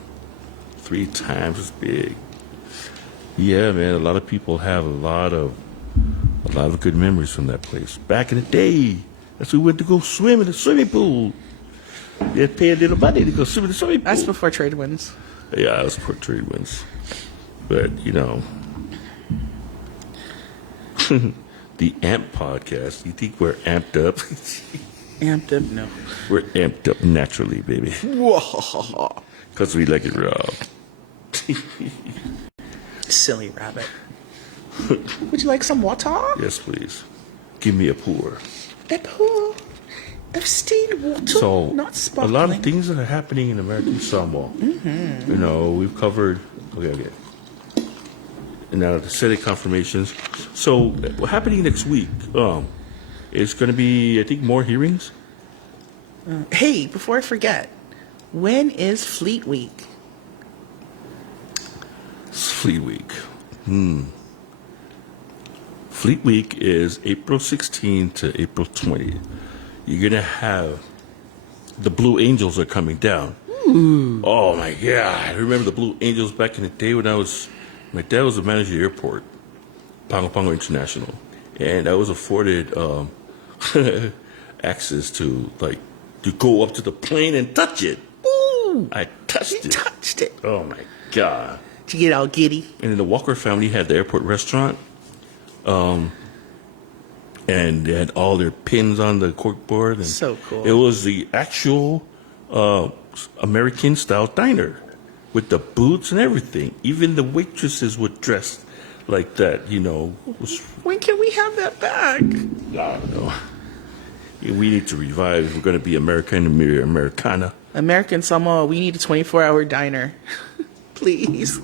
3 times as big. Yeah, man, a lot of people have a lot of good memories from that place. Back in the day, that's when we went to go swim in the swimming pool. You had to pay a little money to go swim in the swimming pool. That's before trade winds. Yeah, that was before trade winds. But, you know, the AMP podcast, you think we're amped up? Amped up? No. We're amped up naturally, baby. Because we like it raw. Silly rabbit. Would you like some water? Yes, please. Give me a pour. A pour of still water, So, not a sparkling. lot of things that are happening in American Samoa. Mm-hmm. You know, we've covered. Okay. And now the Senate confirmations. So, what's happening next week? It's going to be, I think, more hearings. Hey, before I forget, when is Fleet Week? It's Fleet Week. Fleet Week is April 16 to April 20. You're going to have the Blue Angels are coming down. Ooh. Oh, my God. I remember the Blue Angels back in the day when my dad was the manager of the airport, Pago Pago International. And I was afforded access to go up to the plane and touch it. Ooh, I touched you it. touched it. Oh, my God. Did you get all giddy? And then the Walker family had the airport restaurant. And they had all their pins on the corkboard. And So cool. It was the actual American-style diner with the boots and everything. Even the waitresses were dressed like that, you know. When can we have that back? I don't know. We need to revive. We're going to be American and Americana. American Samoa, we need a 24-hour diner. Please.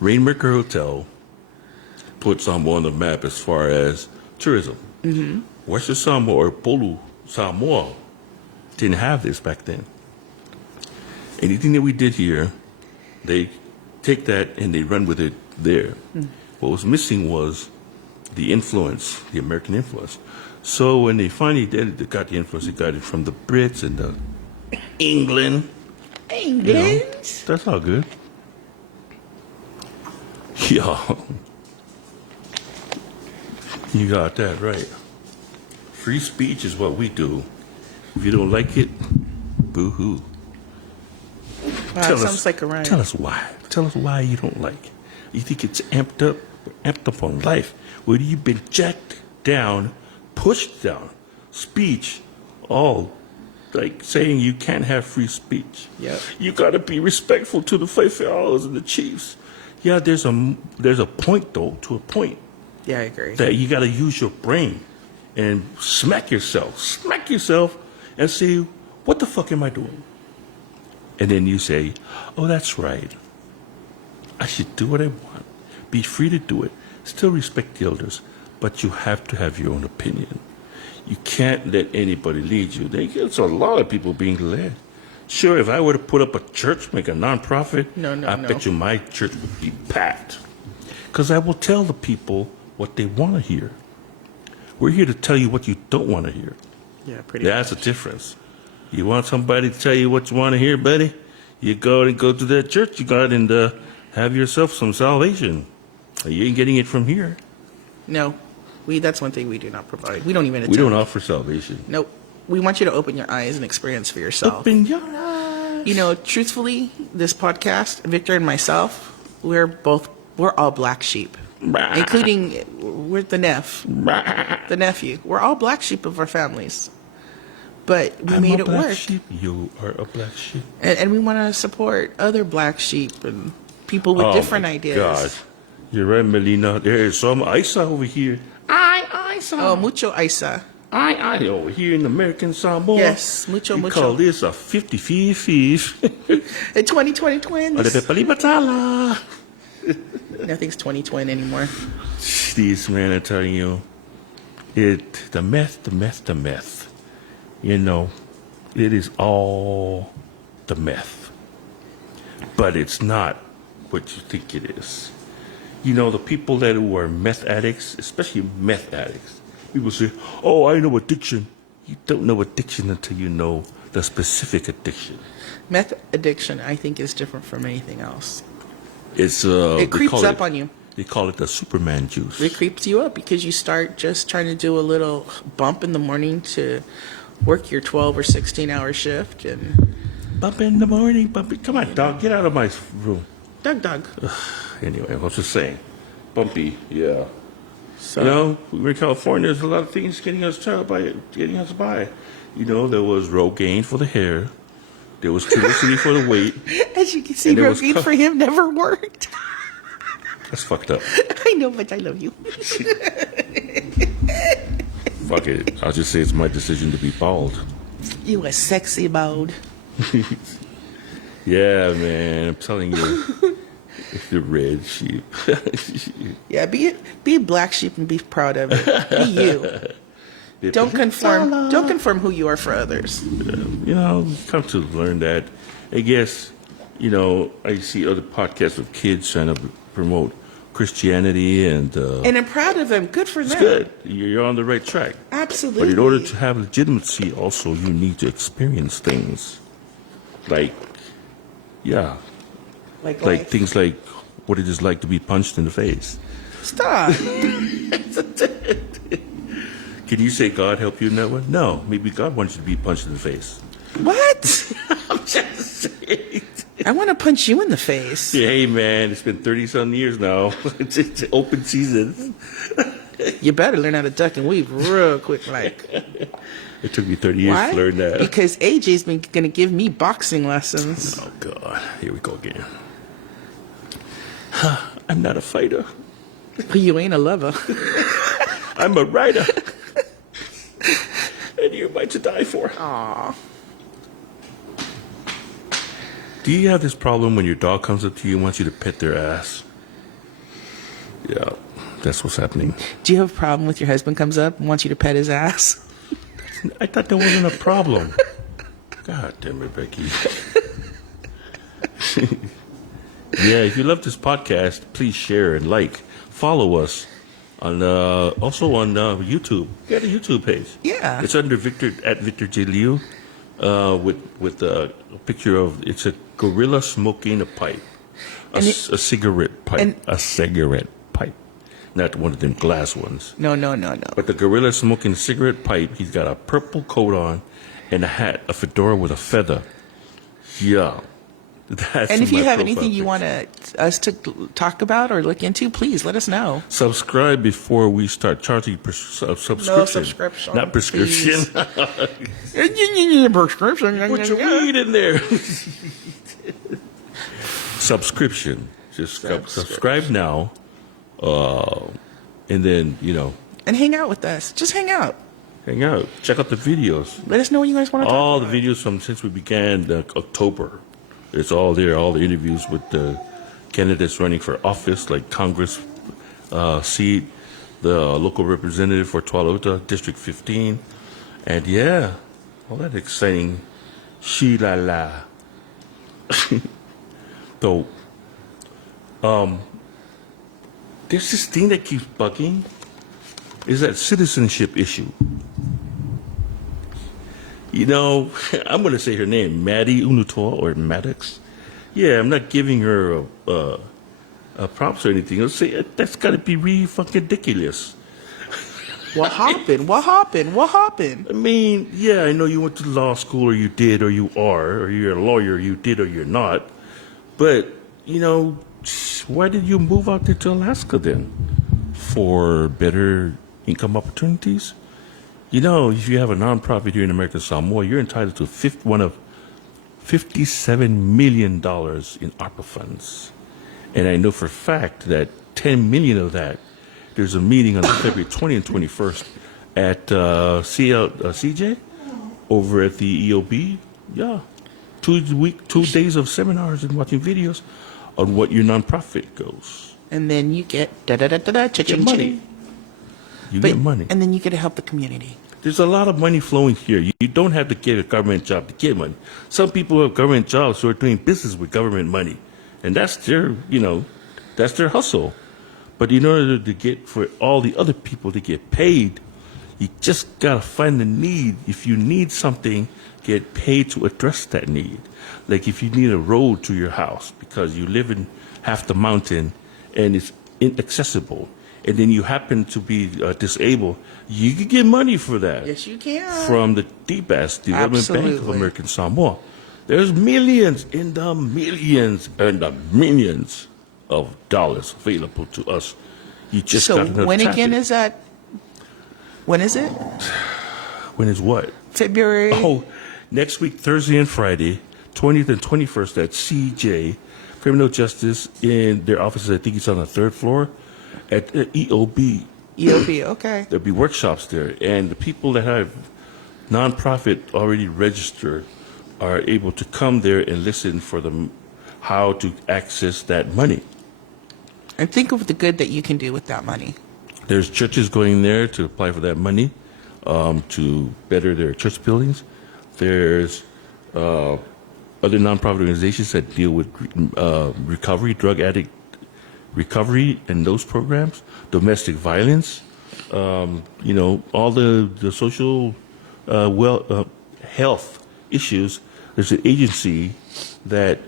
Rainmaker Hotel puts Samoa on the map as far as tourism. Mm-hmm. Western Samoa or Polu Samoa didn't have this back then. Anything that we did here, they take that and they run with it there. Mm. What was missing was the influence, the American influence. So when they finally they got the influence, they got it from the Brits and the England. England? You know, that's all good. Yeah. You got that right. Free speech is what we do. If you don't like it, boo-hoo. Wow, that sounds like a rhyme. Tell us why. Tell us why you don't like it. You think it's amped up on life. Where you've been jacked down, pushed down. Speech, all like saying you can't have free speech. Yep. You got to be respectful to the Faifalos and the chiefs. Yeah, there's a point, though, to a point. Yeah, I agree. That you got to use your brain and smack yourself and say, what the fuck am I doing? And then you say, oh, that's right. I should do what I want. Be free to do it. Still respect the elders, but you have to have your own opinion. You can't let anybody lead you. There's a lot of people being led. Sure, if I were to put up a church, make a nonprofit, I bet you my church would be packed. Because I will tell the people what they want to hear. We're here to tell you what you don't want to hear. Yeah, pretty That's much. a difference. You want somebody to tell you what you want to hear, buddy? You go to that church you got and have yourself some salvation. You ain't getting it from here. No, that's one thing we do not provide. We don't even attempt. We don't offer salvation. Nope. We want you to open your eyes and experience for yourself. Open your eyes. You know, truthfully, this podcast, Victor and myself, we're all black sheep, including we're the nephew. We're all black sheep of our families, but we made it work. Sheep. You are a black sheep, and we want to support other black sheep and people with different ideas. God, you're right, Melina. There is some Isa over here. Isa. Oh, mucho Isa. I over here in American Samoa. Yes, mucho. We call this a 50-50. A 2020 twins. Nothing's 2020 anymore. These men are telling you, the meth. You know, it is all the meth. But it's not what you think it is. You know, the people who are meth addicts, especially meth addicts, people say, oh, I know addiction. You don't know addiction until you know the specific addiction. Meth addiction, I think, is different from anything else. It creeps up on you. They call it the Superman juice. It creeps you up because you start just trying to do a little bump in the morning to work your 12 or 16-hour shift. And bump in the morning, come on, dog, get out of my room. Doug. Anyway, I was just saying, bumpy, yeah. So, You know, we're in California. There's a lot of things getting us by. You know, there was Rogaine for the hair. There was Trulicity for the weight. As you can see, Rogaine for him never worked. That's fucked up. I know, but I love you. Fuck it. I'll just say it's my decision to be bald. You a sexy bald. Yeah, man. I'm telling you. The red sheep. Yeah, be a black sheep and be proud of it. Be you. Don't conform who you are for others. You know, come to learn that. I guess, you know, I see other podcasts of kids trying to promote Christianity and I'm proud of them. Good for them. It's good. You're on the right track. Absolutely. But in order to have legitimacy, also, you need to experience things. Like things like what it is like to be punched in the face. Stop. Can you say God helped you in that one? No. Maybe God wants you to be punched in the face. What? I'm just saying. I want to punch you in the face. Yeah, hey, man, it's been 30-some years now. It's open season. You better learn how to duck and weave real quick, like. It took me 30 years to learn that. Because AJ's been going to give me boxing lessons. Oh, God. Here we go again. I'm not a fighter. You ain't a lover. I'm a writer. And you're mine to die for. Aww. Do you have this problem when your dog comes up to you and wants you to pet their ass? Yeah, that's what's happening. Do you have a problem with your husband comes up and wants you to pet his ass? I thought there wasn't a problem. God damn it, Becky. Yeah, if you love this podcast, please share and like. Follow us on also on YouTube. We got a YouTube page. Yeah. It's under Victor J. Liu with a picture of, it's a gorilla smoking a pipe. A cigarette pipe. A cigarette pipe. Not one of them glass ones. No. But the gorilla smoking a cigarette pipe, he's got a purple coat on and a hat, a fedora with a feather. Yeah. And if you have anything you want us to talk about or look into, please let us know. Subscribe before we start charging subscription. No subscription. Not prescription. Prescription. Put your weed in there. Subscription. Just subscribe now. And then, you know. And hang out with us. Just hang out. Hang out. Check out the videos. Let us know what you guys want to talk about. All the videos from since we began October. It's all there. All the interviews with the candidates running for office, like Congress seat, the local representative for Tualaota, District 15. And yeah, all that exciting she-la-la. So, there's this thing that keeps bugging, is that citizenship issue. I'm going to say her name, Maddie Unutoa or Maddox. Yeah, I'm not giving her a props or anything. I'll say that's got to be really fucking ridiculous. What happened? What happened? What happened? I mean, yeah, I know you went to law school, or you did, or you are, or you're a lawyer, you did, or you're not. But, why did you move out there to Alaska then? For better income opportunities? If you have a nonprofit here in American Samoa, you're entitled to one of $57 million in ARPA funds. And I know for a fact that $10 million of that, there's a meeting on February 20th and 21st at CJ over at the EOB. Yeah. 2 days of seminars and watching videos on what your nonprofit goes. And then you get Get money. You get money. And then you get to help the community. There's a lot of money flowing here. You don't have to get a government job to get money. Some people have government jobs who are doing business with government money. And that's that's their hustle. But in order to get for all the other people to get paid, you just got to find the need. If you need something, get paid to address that need. Like if you need a road to your house because you live in half the mountain and it's inaccessible, and then you happen to be disabled, you can get money for that. Yes, you can. From the DBAS, Development Bank of Absolutely. American Samoa. There's millions and the millions of dollars available to us. You just So got to when tap again it. is that? When is it? When is what? February. Oh, next week, Thursday and Friday, 20th and 21st at CJ, Criminal Justice, in their offices. I think it's on the third floor at EOB. EOB. Okay. There'll be workshops there, and the people that have nonprofit already registered are able to come there and listen for how to access that money. And think of the good that you can do with that money. There's churches going there to apply for that money to better their church buildings. There's other nonprofit organizations that deal with recovery, drug addict recovery, and those programs, domestic violence, all the social health issues. There's an agency that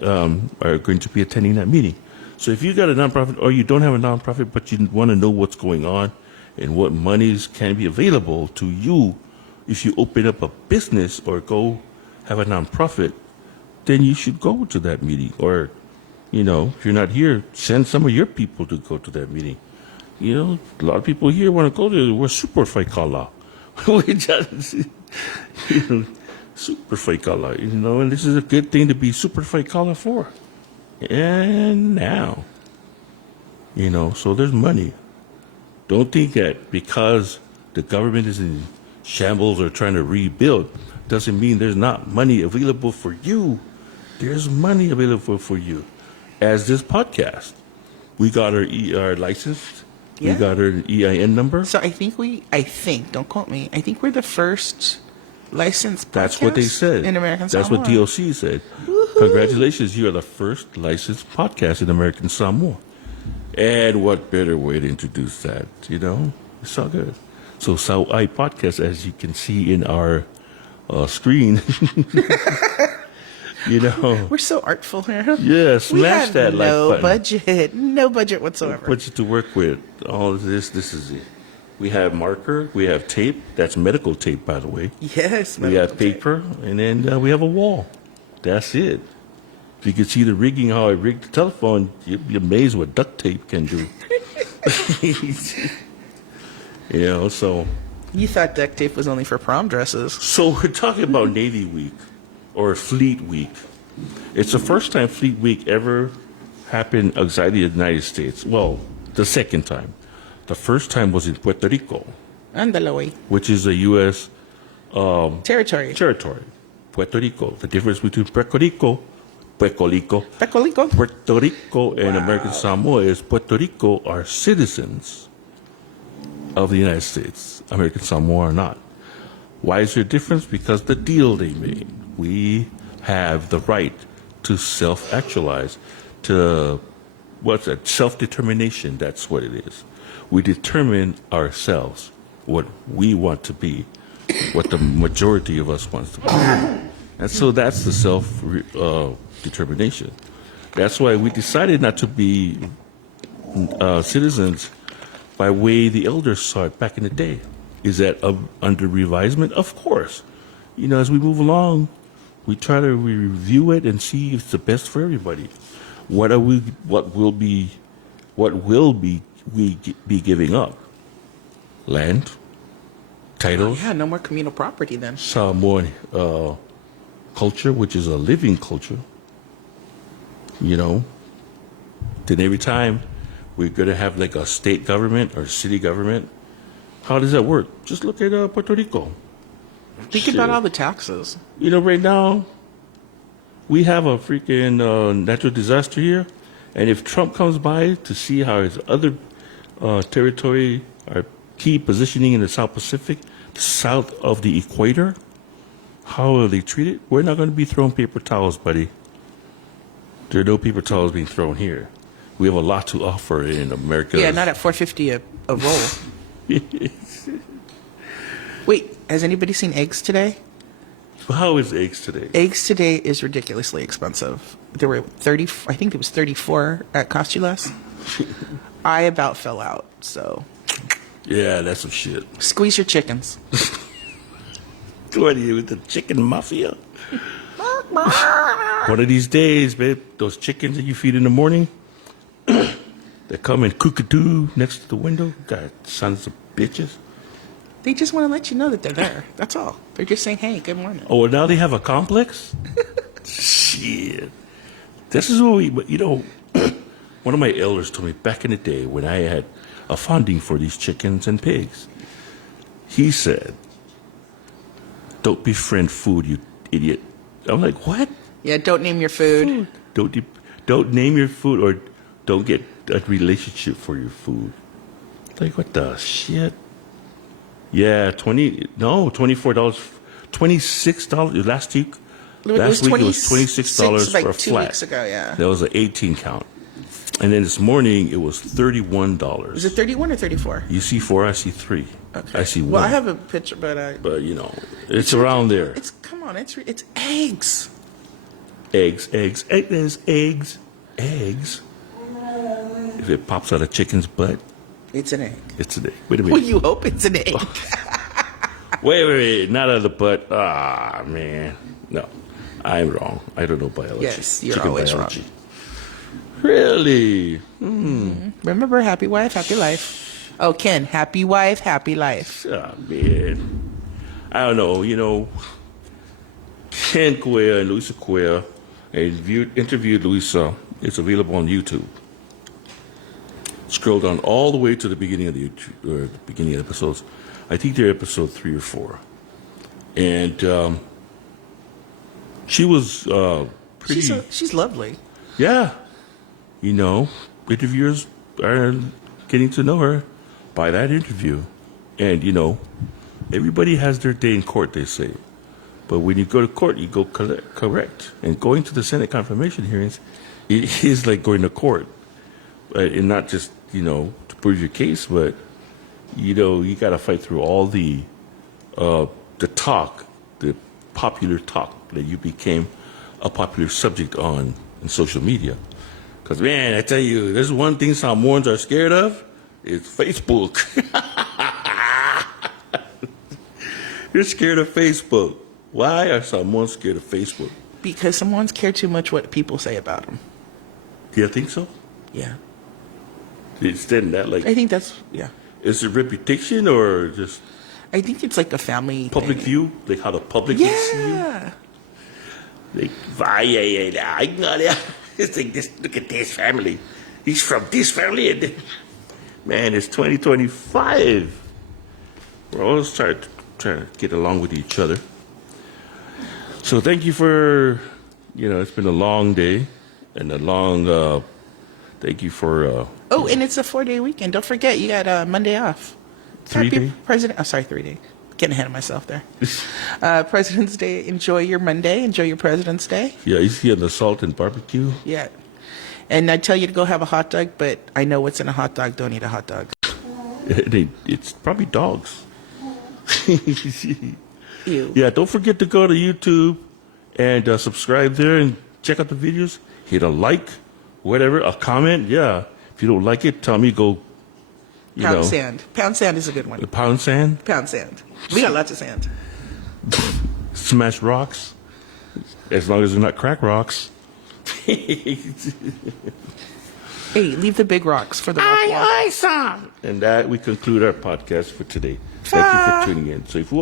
are going to be attending that meeting. So if you got a nonprofit or you don't have a nonprofit, but you want to know what's going on and what monies can be available to you if you open up a business or go have a nonprofit, then you should go to that meeting. Or, if you're not here, send some of your people to go to that meeting. A lot of people here want to go there. We're super faikala. We just, super faikala, and this is a good thing to be super faikala for. And now, so there's money. Don't think that because the government is in shambles or trying to rebuild doesn't mean there's not money available for you. There's money available for you. As this podcast, we got our license. Yeah. We got our EIN number. So I think, don't quote me, I think we're the first licensed podcast That's what they said. in American That's Samoa. what DOC said. Congratulations, you are the first licensed podcast in American Samoa. And what better way to introduce that, It's all good. So Sau'Ai podcast, as you can see in our screen, We're so artful here. Yeah, We smash have that like button. no budget whatsoever. Put you to work with. All of this is it. We have marker, we have tape. That's medical tape, by the way. Yes, We have paper, and then we have a wall. That's it. If you could see the rigging, how I rigged the telephone, you'd be amazed what duct tape can do. So You thought duct tape was only for prom dresses. So we're talking about Navy Week or Fleet Week. It's the first time Fleet Week ever happened outside the United States. Well, the second time. The first time was in Puerto Rico, Andaloy. which is a U.S. Territory. territory. Puerto Rico. The difference between Puerto Rico, Pecolico. Puerto Rico and American Samoa is Puerto Rico are citizens of the United States. American Samoa are not. Why is there a difference? Because the deal they made. We have the right to self-actualize, to, what's that? Self-determination, that's what it is. We determine ourselves what we want to be. what the majority of us wants to believe. And so that's the self-determination. That's why we decided not to be citizens by way the elders saw it back in the day. Is that under revisement? Of course. As we move along, we try to review it and see if it's the best for everybody. What will we be giving up? Land, titles. Yeah, no more communal property then. Samoan culture, which is a living culture. Then every time we're going to have like a state government or city government. How does that work? Just look at Puerto Rico. Think about all the taxes. Right now, we have a freaking natural disaster here. And if Trump comes by to see how his other territory are key positioning in the South Pacific, south of the equator, how are they treated? We're not going to be throwing paper towels, buddy. There are no paper towels being thrown here. We have a lot to offer in America. Yeah, not at $4.50 a roll. Wait, has anybody seen eggs today? How is eggs today? Eggs today is ridiculously expensive. There were 30, I think it was 34 at Cost You Less. I about fell out, so. Yeah, that's some shit. Squeeze your chickens. What are you, with the chicken mafia? One of these days, babe, those chickens that you feed in the morning, they come and cook-a-doo next to the window. God, sons of bitches. They just want to let you know that they're there. That's all. They're just saying, hey, good morning. Oh, and now they have a complex? Shit. This is what one of my elders told me back in the day when I had a funding for these chickens and pigs. He said, don't befriend food, you idiot. I'm like, what? Yeah, don't name your food. Don't name your food or don't get a relationship for your food. Like, what the shit? Yeah, $24, $26 last week. Last week it was $26 like for a 2 flat. weeks ago, yeah. That was an 18 count. And then this morning it was $31. Is it 31 or 34? You see 4, I see 3. Okay. I see 1. Well, I have a picture, but it's around there. It's eggs. Eggs. There's eggs. If it pops out of chicken's butt, it's an egg. it's an egg. Wait a minute. Well, you hope it's an egg. Wait, not out of the butt. Ah, man. No, I'm wrong. I don't know biology. Yes, you're Chicken always biology. Really? Remember, happy wife, happy life. Oh, Ken, happy wife, happy life. Ah, man. I don't know. Ken Cuellar and Luisa Cuellar interviewed Luisa. It's available on YouTube. Scroll down all the way to the beginning of the beginning of episodes. I think they're episode 3 or 4, and she was pretty. She's lovely. Yeah, interviewers are getting to know her by that interview, and everybody has their day in court, they say, but when you go to court, you go correct. And going to the Senate confirmation hearings, it is like going to court, and not just to prove your case, but you got to fight through all the talk, the popular talk that you became a popular subject on in social media. Because, man, I tell you, there's one thing Samoans are scared of, is Facebook. You're scared of Facebook. Why are Samoans scared of Facebook? Because Samoans care too much what people say about them. Do you think so? Yeah. It's then that, like, I think that's, yeah. is it reputation or just I think it's like a family public thing. view? Like how the public would see you? Yeah. Like, it's like this, look at this family. He's from this family. And man, it's 2025. We're always trying to get along with each other. So thank you for, it's been a long day and a long, thank you for. Oh, and it's a 4-day weekend. Don't forget, you got Monday off. 3 day? President. Oh, sorry, 3 day. Getting ahead of myself there. President's Day. Enjoy your Monday. Enjoy your President's Day. Yeah, you see on the salt and barbecue. Yeah. And I tell you to go have a hot dog, but I know what's in a hot dog. Don't eat a hot dog. It's probably dogs. Ew. Yeah, don't forget to go to YouTube and subscribe there and check out the videos. Hit a like, whatever, a comment. Yeah. If you don't like it, tell me go, Pound sand. Pound sand is a good one. the pound sand, Pound sand. We got lots of sand. smash rocks, as long as they're not crack rocks. Hey, leave the big rocks for the rock wall. And that we conclude our podcast for today. Thank you for tuning in. So if you